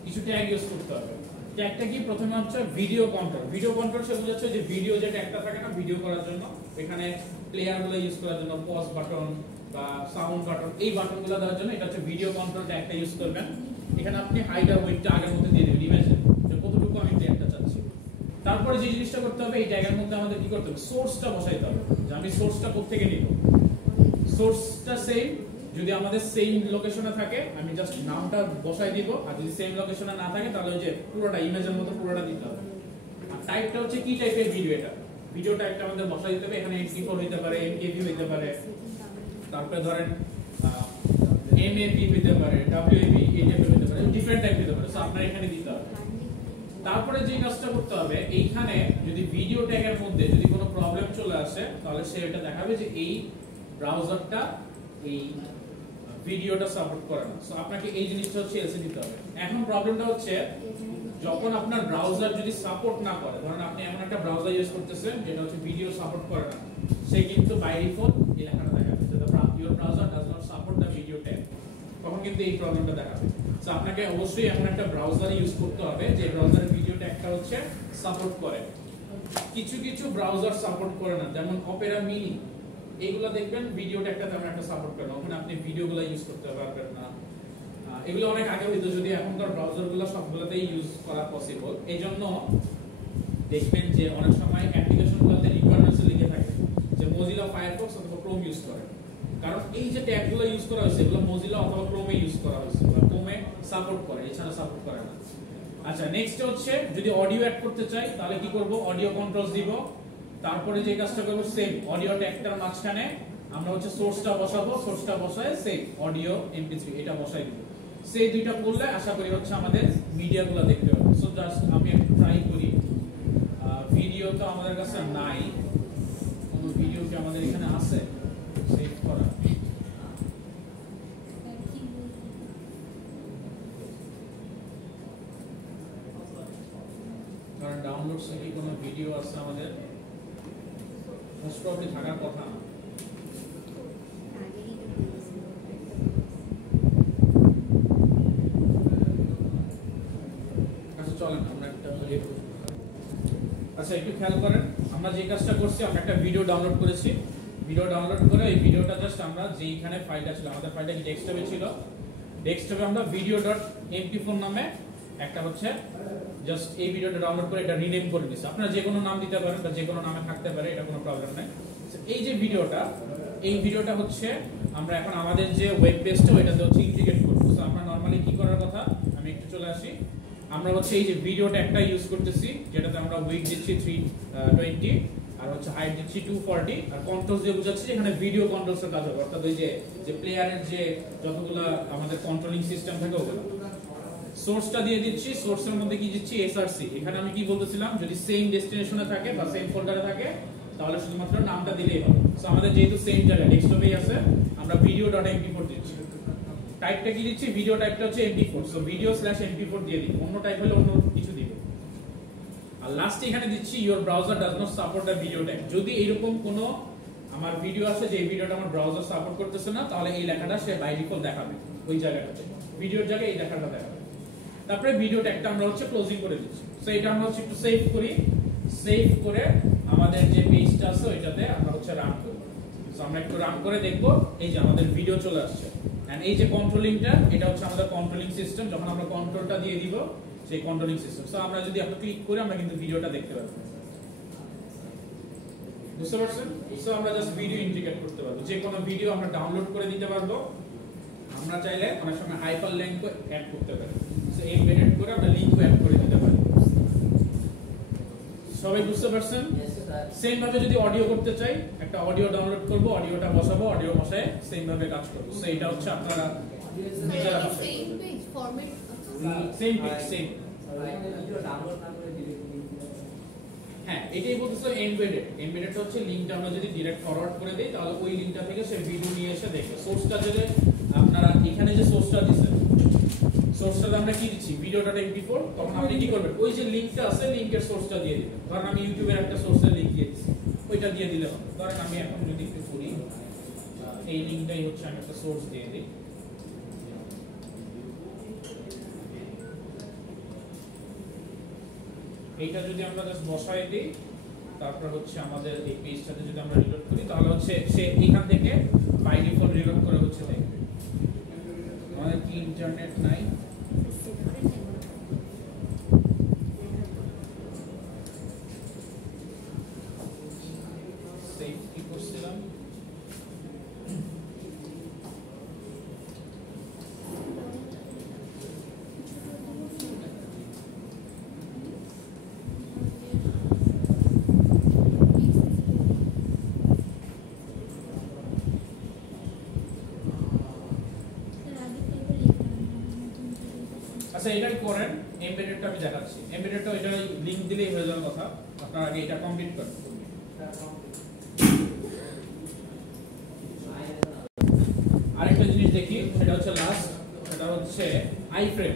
কিছু ট্যাগ ইউজ করতে হবে। ট্যাগটা কি, প্রথমে হচ্ছে ভিডিও কন্ট্রোল। ভিডিও কন্ট্রোল সে বোঝাচ্ছে যে ভিডিও যে ট্যাগটা থাকে না ভিডিও করার জন্য, এখানে প্লেয়ারগুলো ইউজ করার জন্য পজ বাটন বা সাউন্ড বাটন, এই বাটনগুলো দেওয়ার জন্য এটা হচ্ছে ভিডিও কন্ট্রোল ট্যাগটা ইউজ করবেন। এখানে আপনি হাইট আর ওয়েটটা আগের মধ্যে দিয়ে দেবেন, ইমেজে যে কতটুকু আমি ট্যাগটা চাচ্ছি। তারপরে যে জিনিসটা করতে হবে এই ট্যাগের মধ্যে আমাদের কি করতে হবে, সোর্সটা বসাইতে হবে, যে আমি সোর্সটা কোত্থেকে নিব। সোর্সটা সেম, যদি আমাদের সেম লোকেশনে থাকে আমি জাস্ট নামটা বসাই দিব, আর যদি সেম লোকেশনে না থাকে তাহলে ওই যে পুরোটা ইমেজের মতো পুরোটা দিতে হবে। আর টাইপটা হচ্ছে কি টাইপের ভিডিও, এটা ভিডিও টাইপটা আমাদের বসাই দিতে হবে। এখানে MP4 হইতে পারে, MKV হইতে পারে, তারপরে ধরেন MAV হইতে পারে, WAV এই টাইপের হইতে পারে, ডিফারেন্ট টাইপ হইতে পারে। সো আপনার এখানে দিতে হবে। তারপরে যে কাজটা করতে হবে, এইখানে যদি ভিডিও ট্যাগের মধ্যে যদি কোনো প্রবলেম চলে আসে, তাহলে সে এটা দেখাবে যে এই ব্রাউজারটা এই ভিডিওটা সাপোর্ট করে না। সো আপনাকে এই জিনিসটা হচ্ছে এলসি দিতে হবে। এখন প্রবলেমটা হচ্ছে যখন আপনার ব্রাউজার যদি সাপোর্ট না করে, ধরেন আপনি এমন একটা ব্রাউজার ইউজ করতেছেন যেটা হচ্ছে ভিডিও সাপোর্ট করে না, সে কিন্তু বাই ডিফল্ট এই লেখাটা দেখাবে যে your browser does not support the video tag, তখন কিন্তু এই প্রবলেমটা দেখাবে। সো আপনাকে অবশ্যই এমন একটা ব্রাউজার ইউজ করতে হবে যে ব্রাউজারের ভিডিও ট্যাগটা হচ্ছে সাপোর্ট করে। কিছু কিছু ব্রাউজার সাপোর্ট করে না, যেমন অপেরা মিনি, এইগুলো দেখবেন ভিডিও ট্যাগটা তেমন একটা সাপোর্ট করে না, ওখানে আপনি ভিডিওগুলো ইউজ করতে পারবেন না। এগুলো অনেক আগে হইতো, যদি এখনকার ব্রাউজারগুলো সবগুলোতেই ইউজ করা পসিবল। এইজন্য দেখবেন যে অনেক সময় অ্যাপ্লিকেশনগুলোতে রিকোয়ারমেন্টসে লিখে থাকে যে Mozilla Firefox অথবা Chrome ইউজ করে, কারণ এই যে ট্যাগগুলো ইউজ করা হয়েছে এগুলো Mozilla অথবা Chrome ইউজ করা হয়েছে, বা Chrome সাপোর্ট করে, এছাড়া সাপোর্ট করে না। আচ্ছা, নেক্সট হচ্ছে যদি অডিও অ্যাড করতে চাই তাহলে কি করব, অডিও কন্ট্রোলস দিব। তারপরে যে কাজটা করব, সেম অডিও ট্যাগটার মাঝখানে আমরা হচ্ছে সোর্সটা বসাবো, সোর্সটা বসায় সেম অডিও MP3 এটা বসাই দিব। সেই দুইটা করলে আশা করি হচ্ছে আমাদের মিডিয়াগুলো দেখতে পাবো। সো জাস্ট আমি একটু ট্রাই করি। ভিডিও তো আমাদের কাছে নাই, কোনো ভিডিও কি আমাদের এখানে আছে সেভ করা? কারণ ডাউনলোডস কি কোনো ভিডিও আছে আমাদের? মোস্ট প্রবাবলি থাকার কথা না। আচ্ছা, একটু খেয়াল করেন, আমরা যে কাজটা করছি, আমরা একটা ভিডিও ডাউনলোড করেছি। ভিডিও ডাউনলোড করে এই ভিডিওটা জাস্ট আমরা যেইখানে ফাইলটা ছিল, আমাদের ফাইলটা কি ডেস্কটপে ছিল, ডেস্কটপে আমরা video.mp4 নামে একটা হচ্ছে জাস্ট এই ভিডিওটা ডাউনলোড করে এটা রিনেম করে দিয়েছি। আপনারা যে কোনো নাম দিতে পারেন বা যে কোনো নামে থাকতে পারে, এটা কোনো প্রবলেম নাই। এই যে ভিডিওটা, এই ভিডিওটা হচ্ছে আমরা এখন আমাদের যে ওয়েব পেজটা ওইটাতে হচ্ছে ইন্টিগ্রেট করব। সো আমরা নরমালি কি করার কথা, আমি একটু চলে আসি। আমরা হচ্ছে এই যে ভিডিওটা একটা ইউজ করতেছি, যেটাতে আমরা উইডথ দিচ্ছি 320 আর হচ্ছে হাইট দিচ্ছি 240, আর কন্ট্রোলস দিয়ে বুঝাচ্ছি এখানে ভিডিও কন্ট্রোলস এর কাজ হবে, অর্থাৎ ওই যে প্লেয়ারের যে যতগুলো আমাদের কন্ট্রোলিং সিস্টেম থাকে ওগুলো। সোর্সটা দিয়ে দিচ্ছি, সোর্সের মধ্যে কি দিচ্ছি, SRC। এখানে আমি কি বলতেছিলাম, যদি সেম ডেস্টিনেশনে থাকে বা সেম ফোল্ডারে থাকে তাহলে শুধুমাত্র নামটা দিলেই হবে। সো আমাদের যেহেতু সেম জায়গা ডেস্কটপেই আছে, আমরা video.mp4 দিচ্ছি। টাইপটা কি দিচ্ছি, ভিডিও টাইপটা হচ্ছে MP4, সো video/mp4 দিয়ে দিই, অন্য টাইপ হলে অন্য কিছু দিব। আর লাস্টে এখানে দিচ্ছি your browser does not support the video tag। যদি এরকম কোনো আমার ভিডিও আছে যে ভিডিওটা আমার ব্রাউজার সাপোর্ট করতেছে না, তাহলে এই লেখাটা সে বাই ডিফল্ট দেখাবে ওই জায়গাটাতে, ভিডিওর জায়গায় এই লেখাটা দেখাবে। তারপরে ভিডিও ট্যাগটা আমরা হচ্ছে ক্লোজিং করে দিচ্ছি। সো এটা আমরা হচ্ছে একটু সেভ করি, সেভ করে আমাদের যে পেজটা আছে ওইটাতে আমরা হচ্ছে রান করব। সো আমরা একটু রান করে দেখব, এই যে আমাদের ভিডিও চলে আসছে। এন্ড এই যে কন্ট্রোলিংটা, এটা হচ্ছে আমাদের কন্ট্রোলিং সিস্টেম, যখন আমরা কন্ট্রোলটা দিয়ে দিব সেই কন্ট্রোলিং সিস্টেম। সো আমরা যদি একটা ক্লিক করি আমরা কিন্তু ভিডিওটা দেখতে পাবো। বুঝতে পারছেন? সো আমরা জাস্ট ভিডিও ইন্টিগ্রেট করতে পারবো, যে কোনো ভিডিও আমরা ডাউনলোড করে দিতে পারবো। আমরা চাইলে অনেক সময় হাইপার লিংকও অ্যাড করতে পারি, সো এমবেডেড করে আমরা লিংকও অ্যাড করে দিতে পারি। সবাই বুঝতে পারছেন? সেম ভাবে যদি অডিও করতে চাই, একটা অডিও ডাউনলোড করব, অডিওটা বসাবো, অডিও বসায় সেম ভাবে কাজ করব। সো এটা হচ্ছে আপনারা নিজেরা বসাই same page format, same page same. Video download না করে দিলে হ্যাঁ, এটাই বলতেছো এমবেডেড। এমবেডেড হচ্ছে লিংকটা আমরা যদি ডাইরেক্ট ফরওয়ার্ড করে দেই, তাহলে ওই লিংকটা থেকে সে ভিডিও নিয়ে এসে দেখে। সোর্সটা যদি আপনারা এখানে যে সোর্সটা দিছেন, সোর্সটাতে আমরা কি দিচ্ছি, video.mp4, তখন আপনি কি করবেন, ওই যে লিংকটা আছে লিংকের সোর্সটা দিয়ে দিবেন। কারণ আমি ইউটিউবের একটা সোর্সের লিংক দিয়ে দিচ্ছি, ওইটা দিয়ে দিলে হবে। ধরেন আমি এখন যদি একটু করি, এই লিংকটাই হচ্ছে আমি একটা সোর্স দিয়ে দিই। এইটা যদি আমরা জাস্ট বসাই দিই, তারপর হচ্ছে আমাদের এই পেজটাতে যদি আমরা রিলোড করি, তাহলে হচ্ছে সে এখান থেকে বাই ডিফল্ট রিলোড করে হচ্ছে দেখবে। আমাদের কি ইন্টারনেট নাই? সেভ কি করছিলাম? আচ্ছা এটাই করেন, এমবেডেডটা আমি দেখাচ্ছি। এমবেডেডটা এটা লিংক দিলেই হয়ে যাওয়ার কথা, আপনারা আগে এটা কমপ্লিট করেন। আরেকটা জিনিস দেখি, সেটা হচ্ছে লাস্ট, সেটা হচ্ছে আইফ্রেম।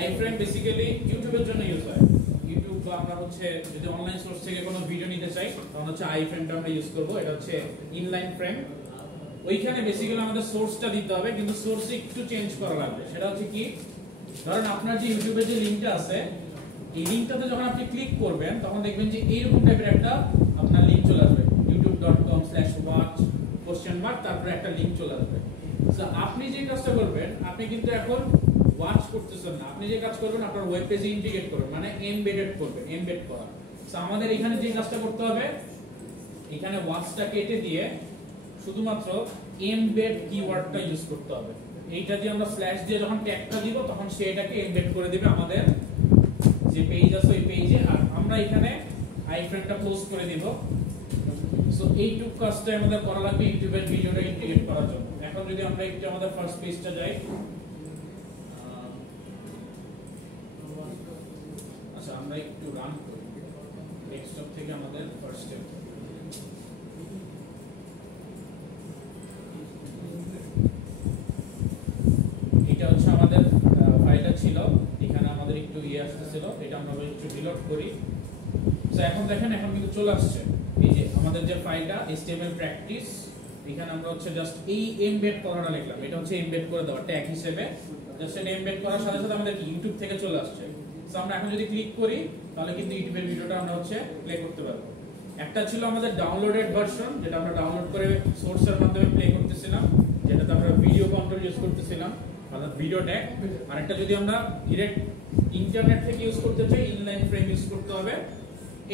আইফ্রেম বেসিক্যালি ইউটিউবের জন্য ইউজ হয়। ইউটিউব বা আমরা হচ্ছে যদি অনলাইন সোর্স থেকে কোনো ভিডিও নিতে চাই তখন হচ্ছে আইফ্রেমটা আমরা ইউজ করব। এটা হচ্ছে ইনলাইন ফ্রেম। ওইখানে বেসিক্যালি আমাদের সোর্সটা দিতে হবে, কিন্তু সোর্স একটু চেঞ্জ করা লাগবে। সেটা হচ্ছে কি, ধরেন আপনার যে ইউটিউবে যে লিংকটা আছে, এই লিংকটাতে যখন আপনি ক্লিক করবেন তখন দেখবেন যে এইরকম টাইপের একটা আপনার লিংক চলে আসবে, youtube.com/watch তারপরে একটা লিংক চলে আসবে। সো আপনি যে কাজটা করবেন, আপনি কিন্তু এখন ওয়াচ করতেছেন না, আপনি যে কাজ করবেন আপনার ওয়েব পেজে ইন্টিগ্রেট করবেন, মানে এমবেডেড করবেন, এমবেড করা। সো আমাদের এখানে যে কাজটা করতে হবে, এখানে ওয়াচটা কেটে দিয়ে শুধুমাত্র এমবেড কিওয়ার্ডটা ইউজ করতে হবে। এইটা দিয়ে আমরা স্ল্যাশ দিয়ে যখন ট্যাগটা দিব তখন সে এটাকে এমবেড করে দিবে আমাদের যে পেজ আছে ওই পেজে, আর আমরা এখানে আইফ্রেমটা ক্লোজ করে দিব। সো এইটুকু কাজটা আমাদের করা লাগবে ইউটিউবের ভিডিওটা ইন্টিগ্রেট করার জন্য। এখন যদি আমরা একটু আমাদের ফার্স্ট পেজটা যাই, আচ্ছা আমরা একটু রান করি ডেস্কটপ থেকে আমাদের ফার্স্ট স্টেপ। এটা হচ্ছে আমাদের ফাইলটা ছিল, এখানে আমাদের একটু আসতেছিল, এটা আমরা একটু ডিলিট করি। সো এখন দেখেন এখন কিন্তু চলে আসছে এই যে আমাদের যে ফাইলটা HTML প্র্যাকটিস, এখানে আমরা হচ্ছে জাস্ট এই এমবেড করাটা লিখলাম, এটা হচ্ছে এমবেড করে দেওয়া ট্যাগ হিসেবে। জাস্ট এটা এমবেড করার সাথে সাথে আমাদের ইউটিউব থেকে চলে আসছে। সো আমরা এখন যদি ক্লিক করি তাহলে কিন্তু ইউটিউবের ভিডিওটা আমরা হচ্ছে প্লে করতে পারবো। একটা ছিল আমাদের ডাউনলোডেড ভার্সন, যেটা আমরা ডাউনলোড করে সোর্সের মাধ্যমে প্লে করতেছিলাম, যেটাতে আমরা ভিডিও কাউন্টার ইউজ করতেছিলাম, অর্থাৎ ভিডিও ট্যাগ। আরেকটা যদি আমরা ডাইরেক্ট ইন্টারনেট থেকে ইউজ করতে চাই, ইনলাইন ফ্রেম ইউজ করতে হবে।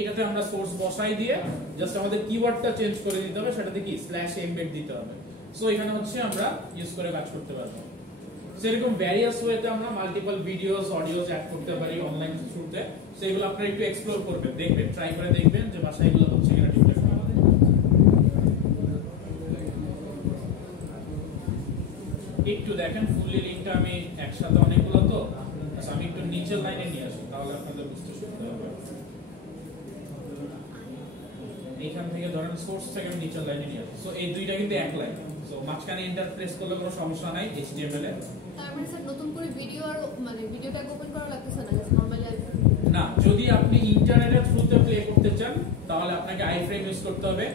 এটাতে আমরা সোর্স বসাই দিয়ে জাস্ট আমাদের কিওয়ার্ডটা চেঞ্জ করে দিতে হবে, সেটাতে কি /embed দিতে হবে। সো এখানে হচ্ছে আমরা ইউজ করে কাজ করতে পারবো। সেরকম ভ্যারিয়াস ওয়েতে আমরা মাল্টিপল ভিডিওস অডিওস অ্যাড করতে পারি অনলাইন থ্রুতে। সেগুলো আপনারা একটু এক্সপ্লোর করবেন, দেখবেন, ট্রাই করে দেখবেন যে ভাষায় এগুলো হচ্ছে কিনা ঠিকঠাক। একটু দেখেন ফুললি লিংকটা আমি একসাথে অনেকগুলো তো, আচ্ছা আমি একটু নিচের লাইনে নিয়ে আসি তাহলে আপনাদের বুঝতে সুবিধা হবে। এইখান থেকে ধরেন সোর্স থেকে আমি নিচের লাইনে নিয়ে আসি। সো এই দুইটা কিন্তু এক লাইন, সো মাঝখানে এন্টার প্রেস করলে কোনো সমস্যা নাই HTML এ। তার মানে স্যার নতুন করে ভিডিও আর মানে ভিডিওটা ওপেন করা লাগতেছে না, জাস্ট নরমালি না, যদি আপনি ইন্টারনেটের থ্রুতে প্লে করতে চান তাহলে আপনাকে আইফ্রেম ইউজ করতে হবে,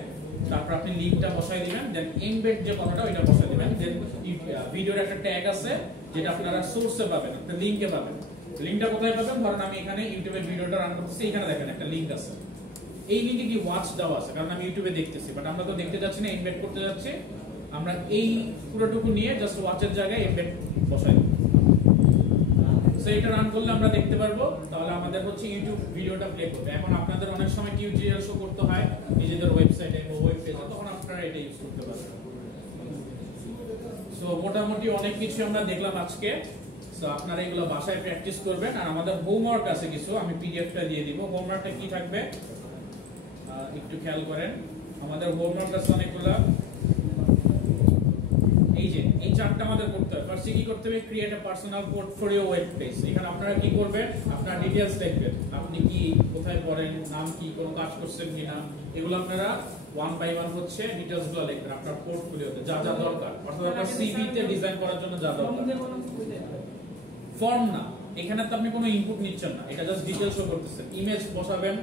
তারপর আপনি লিংকটা বসাই দিবেন, দেন এমবেড যে কথাটা ওইটা বসাই দিবেন, দেন ভিডিওর একটা ট্যাগ আছে যেটা আপনারা সোর্সে পাবেন, একটা লিংকে পাবেন। লিংকটা কোথায় পাবেন, ধরেন আমি এখানে ইউটিউবের ভিডিওটা রান করতেছি, এখানে দেখেন একটা লিংক আছে। এই লিংকে কি ওয়াচ দেওয়া আছে, কারণ আমি ইউটিউবে দেখতেছি, বাট আমরা তো দেখতে যাচ্ছি না, এমবেড করতে যাচ্ছি। আমরা এই পুরোটুকু নিয়ে জাস্ট ওয়াচের জায়গায় এমবেড বসাই দেব। সো এটা রান করলে আমরা দেখতে পারবো, তাহলে আমাদের হচ্ছে ইউটিউব ভিডিওটা প্লে করবে। এখন আপনাদের অনেক সময় টিউটোরিয়াল শো করতে হয় নিজেদের ওয়েবসাইটে বা ওয়েব পেজে, তখন আপনারা এটা ইউজ করতে পারবেন। সো মোটামুটি অনেক কিছু আমরা দেখলাম আজকে। সো আপনারা এগুলো বাসায় প্র্যাকটিস করবেন। আর আমাদের হোমওয়ার্ক আছে কিছু, আমি পিডিএফটা দিয়ে দিব। হোমওয়ার্কটা কি থাকবে একটু খেয়াল করেন। আমাদের হোমওয়ার্ক আছে অনেকগুলো, এই যে এই চারটা আমাদের করতে হবে। ফার্স্টে কি করতে হবে, create a personal portfolio web page. এখানে আপনারা কি করবেন, আপনার ডিটেইলস লিখবেন, আপনি কি কোথায় পড়েন, নাম কি, কোন কাজ করছেন কিনা, এগুলো আপনারা ওয়ান বাই ওয়ান হচ্ছে ডিটেইলস গুলো লিখবেন আপনার পোর্টফোলিওতে, যা যা দরকার, অর্থাৎ আপনার সিভি তে ডিজাইন করার জন্য যা দরকার। ফর্ম না, এখানে তো আপনি কোনো ইনপুট নিচ্ছেন না, এটা জাস্ট ডিটেইলস শো করতেছেন। ইমেজ বসাবেন,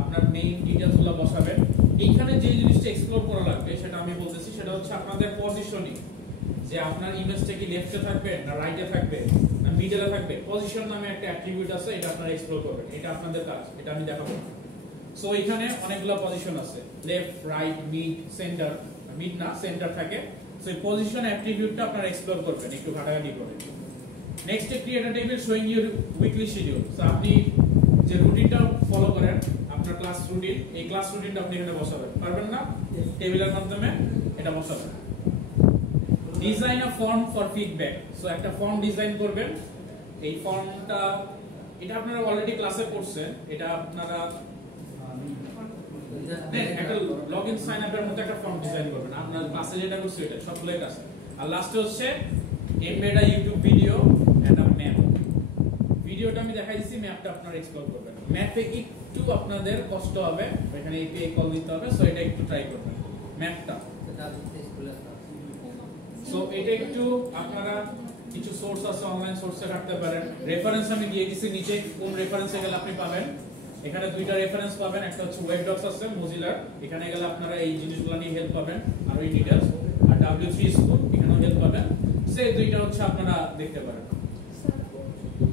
আপনার মেইন ডিটেইলস গুলো বসাবেন। এইখানে যে জিনিসটা এক্সপ্লোর করা লাগবে সেটা আমি বলতেছি, সেটা হচ্ছে আপনাদের পজিশনিং, যে আপনার ইমেজটা কি লেফটে থাকবে না রাইটে থাকবে না মিডলে থাকবে। পজিশন নামে একটা অ্যাট্রিবিউট আছে, এটা আপনারা এক্সপ্লোর করবেন, এটা আপনাদের কাজ, এটা আমি দেখাবো। সো এখানে অনেকগুলো পজিশন আছে, left, right, mid, centre. Mid না, সেন্টার থাকে। সো এই পজিশন অ্যাট্রিবিউটটা আপনারা এক্সপ্লোর করবেন একটু ঘাটাঘাটি করে। Next create a table showing your weekly schedule. So আপনি যে রুটিনটা ফলো করেন, আপনার ক্লাস রুটিন, এই ক্লাস রুটিনটা আপনি এখানে বসাবেন, পারবেন না, টেবিলের মাধ্যমে এটা বসাবেন। Design a form for feedback. So একটা ফর্ম ডিজাইন করবেন। এই ফর্মটা এটা আপনারা অলরেডি ক্লাসে করছেন, এটা আপনারা একটা লগইন সাইন আপের মতো একটা ফর্ম ডিজাইন করবেন। আপনারা ক্লাসে যেটা করছেন এটা সবগুলোই কাজ। আর লাস্টে হচ্ছে embed a YouTube video and a map. ভিডিওটা আমি দেখাই দিচ্ছি, ম্যাপটা আপনারা এক্সপ্লোর করবেন। ম্যাপে একটু আপনাদের কষ্ট হবে, এখানে এপিআই কল দিতে হবে, সো এটা একটু ট্রাই করবেন ম্যাপটা। সো এটা একটু আপনারা কিছু সোর্স আছে, অনলাইন সোর্সে ঘাটতে পারেন। রেফারেন্স আমি দিয়ে দিয়েছি নিচে, কোন রেফারেন্সে গেলে আপনি পাবেন। এখানে দুইটা রেফারেন্স পাবেন, একটা হচ্ছে ওয়েবডক্স আছে মোজিলার, এখানে গেলে আপনারা এই জিনিসগুলো নিয়ে হেল্প পাবেন আর এই ডিটেইলস, আর W3 স্কুল এখানেও হেল্প পাবেন। সেই দুইটা হচ্ছে আপনারা দেখতে পারেন।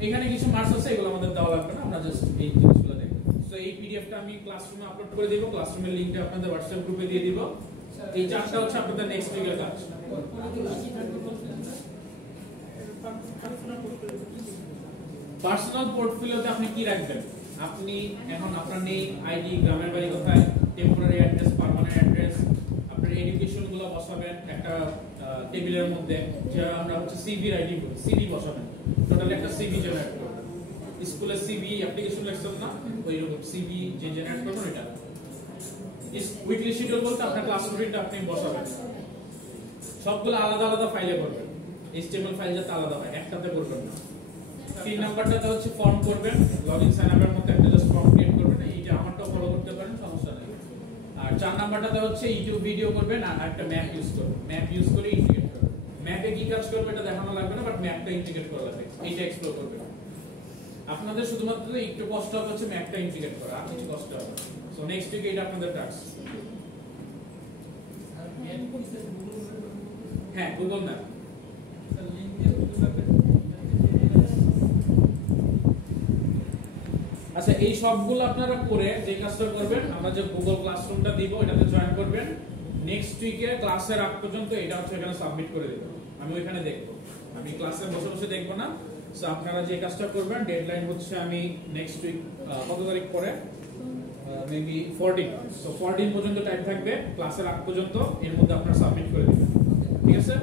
এখানে কিছু মার্কস আছে, এগুলো আমাদের দেওয়া লাগবে না, আমরা জাস্ট এই জিনিসগুলো দেখব। সো এই পিডিএফটা আমি ক্লাসরুমে আপলোড করে দেব, ক্লাসরুমের লিংকটা আপনাদের হোয়াটসঅ্যাপ গ্রুপে দিয়ে দিব। এই চারটা হচ্ছে আপনাদের নেক্সট উইকের কাজ। পার্সোনাল পোর্টফোলিওতে আপনি কি রাখবেন? আপনি এখন আপনার নেই আইডি, গ্রামের বাড়ি কোথায়, টেম্পোরারি অ্যাড্রেস, পার্মানেন্ট অ্যাড্রেস, আপনার এডুকেশন গুলো বসাবেন একটা টেবিলের মধ্যে, যা আমরা হচ্ছে সিভি আইডি বলি, সিভি বসাবেন। টোটাল একটা সিভি জেনারেট করবেন। স্কুলের সিভি অ্যাপ্লিকেশন লিখছেন না, ওইরকম সিভি যে জেনারেট করবেন এটা। উইকলি শিডিউল বলতে আপনার ক্লাস রুটিনটা আপনি বসাবেন। সবগুলো আলাদা আলাদা ফাইলে করবেন, HTML ফাইল যাতে আলাদা হয়, একটাতে করবেন না। 3 নাম্বারটাতে হচ্ছে ফর্ম করবেন, লগইন সাইন আপের মধ্যে একটা জাস্ট ফর্ম ক্রিয়েট করবেন, এইটা আমারটাও ফলো করতে পারেন, সমস্যা নেই। আর 4 নাম্বারটাতে হচ্ছে ইউটিউব ভিডিও করবেন আর একটা ম্যাপ ইউজ করবেন, ম্যাপ ইউজ করে ইন্টিগ্রেট করবেন। ম্যাপে কি কাজ করবে এটা দেখানো লাগবে না, বাট ম্যাপটা ইন্টিগ্রেট করা লাগবে, এইটা এক্সপ্লোর করবেন। আপনাদের শুধুমাত্র একটু কষ্ট হবে হচ্ছে ম্যাপটা ইন্টিগ্রেট করা, আর কিছু কষ্ট হবে। সো নেক্সট উইকে এটা আপনাদের টাস্ক। হ্যাঁ, গুগল ম্যাপ। আচ্ছা, এই সবগুলো আপনারা করে যে কাজটা করবেন, আমরা যে গুগল ক্লাসরুমটা দিব এটাতে জয়েন করবেন। নেক্সট উইকে ক্লাসের আগ পর্যন্ত এটা হচ্ছে এখানে সাবমিট করে দেব, আমি ওইখানে দেখব, আমি ক্লাসে বসে বসে দেখব না। সো আপনারা যে কাজটা করবেন, ডেডলাইন হচ্ছে আমি নেক্সট উইক কত তারিখ পরে, মেবি 14। সো 14 পর্যন্ত টাইম থাকবে ক্লাসের আগ পর্যন্ত, এর মধ্যে আপনারা সাবমিট করে দিবেন, ঠিক আছে?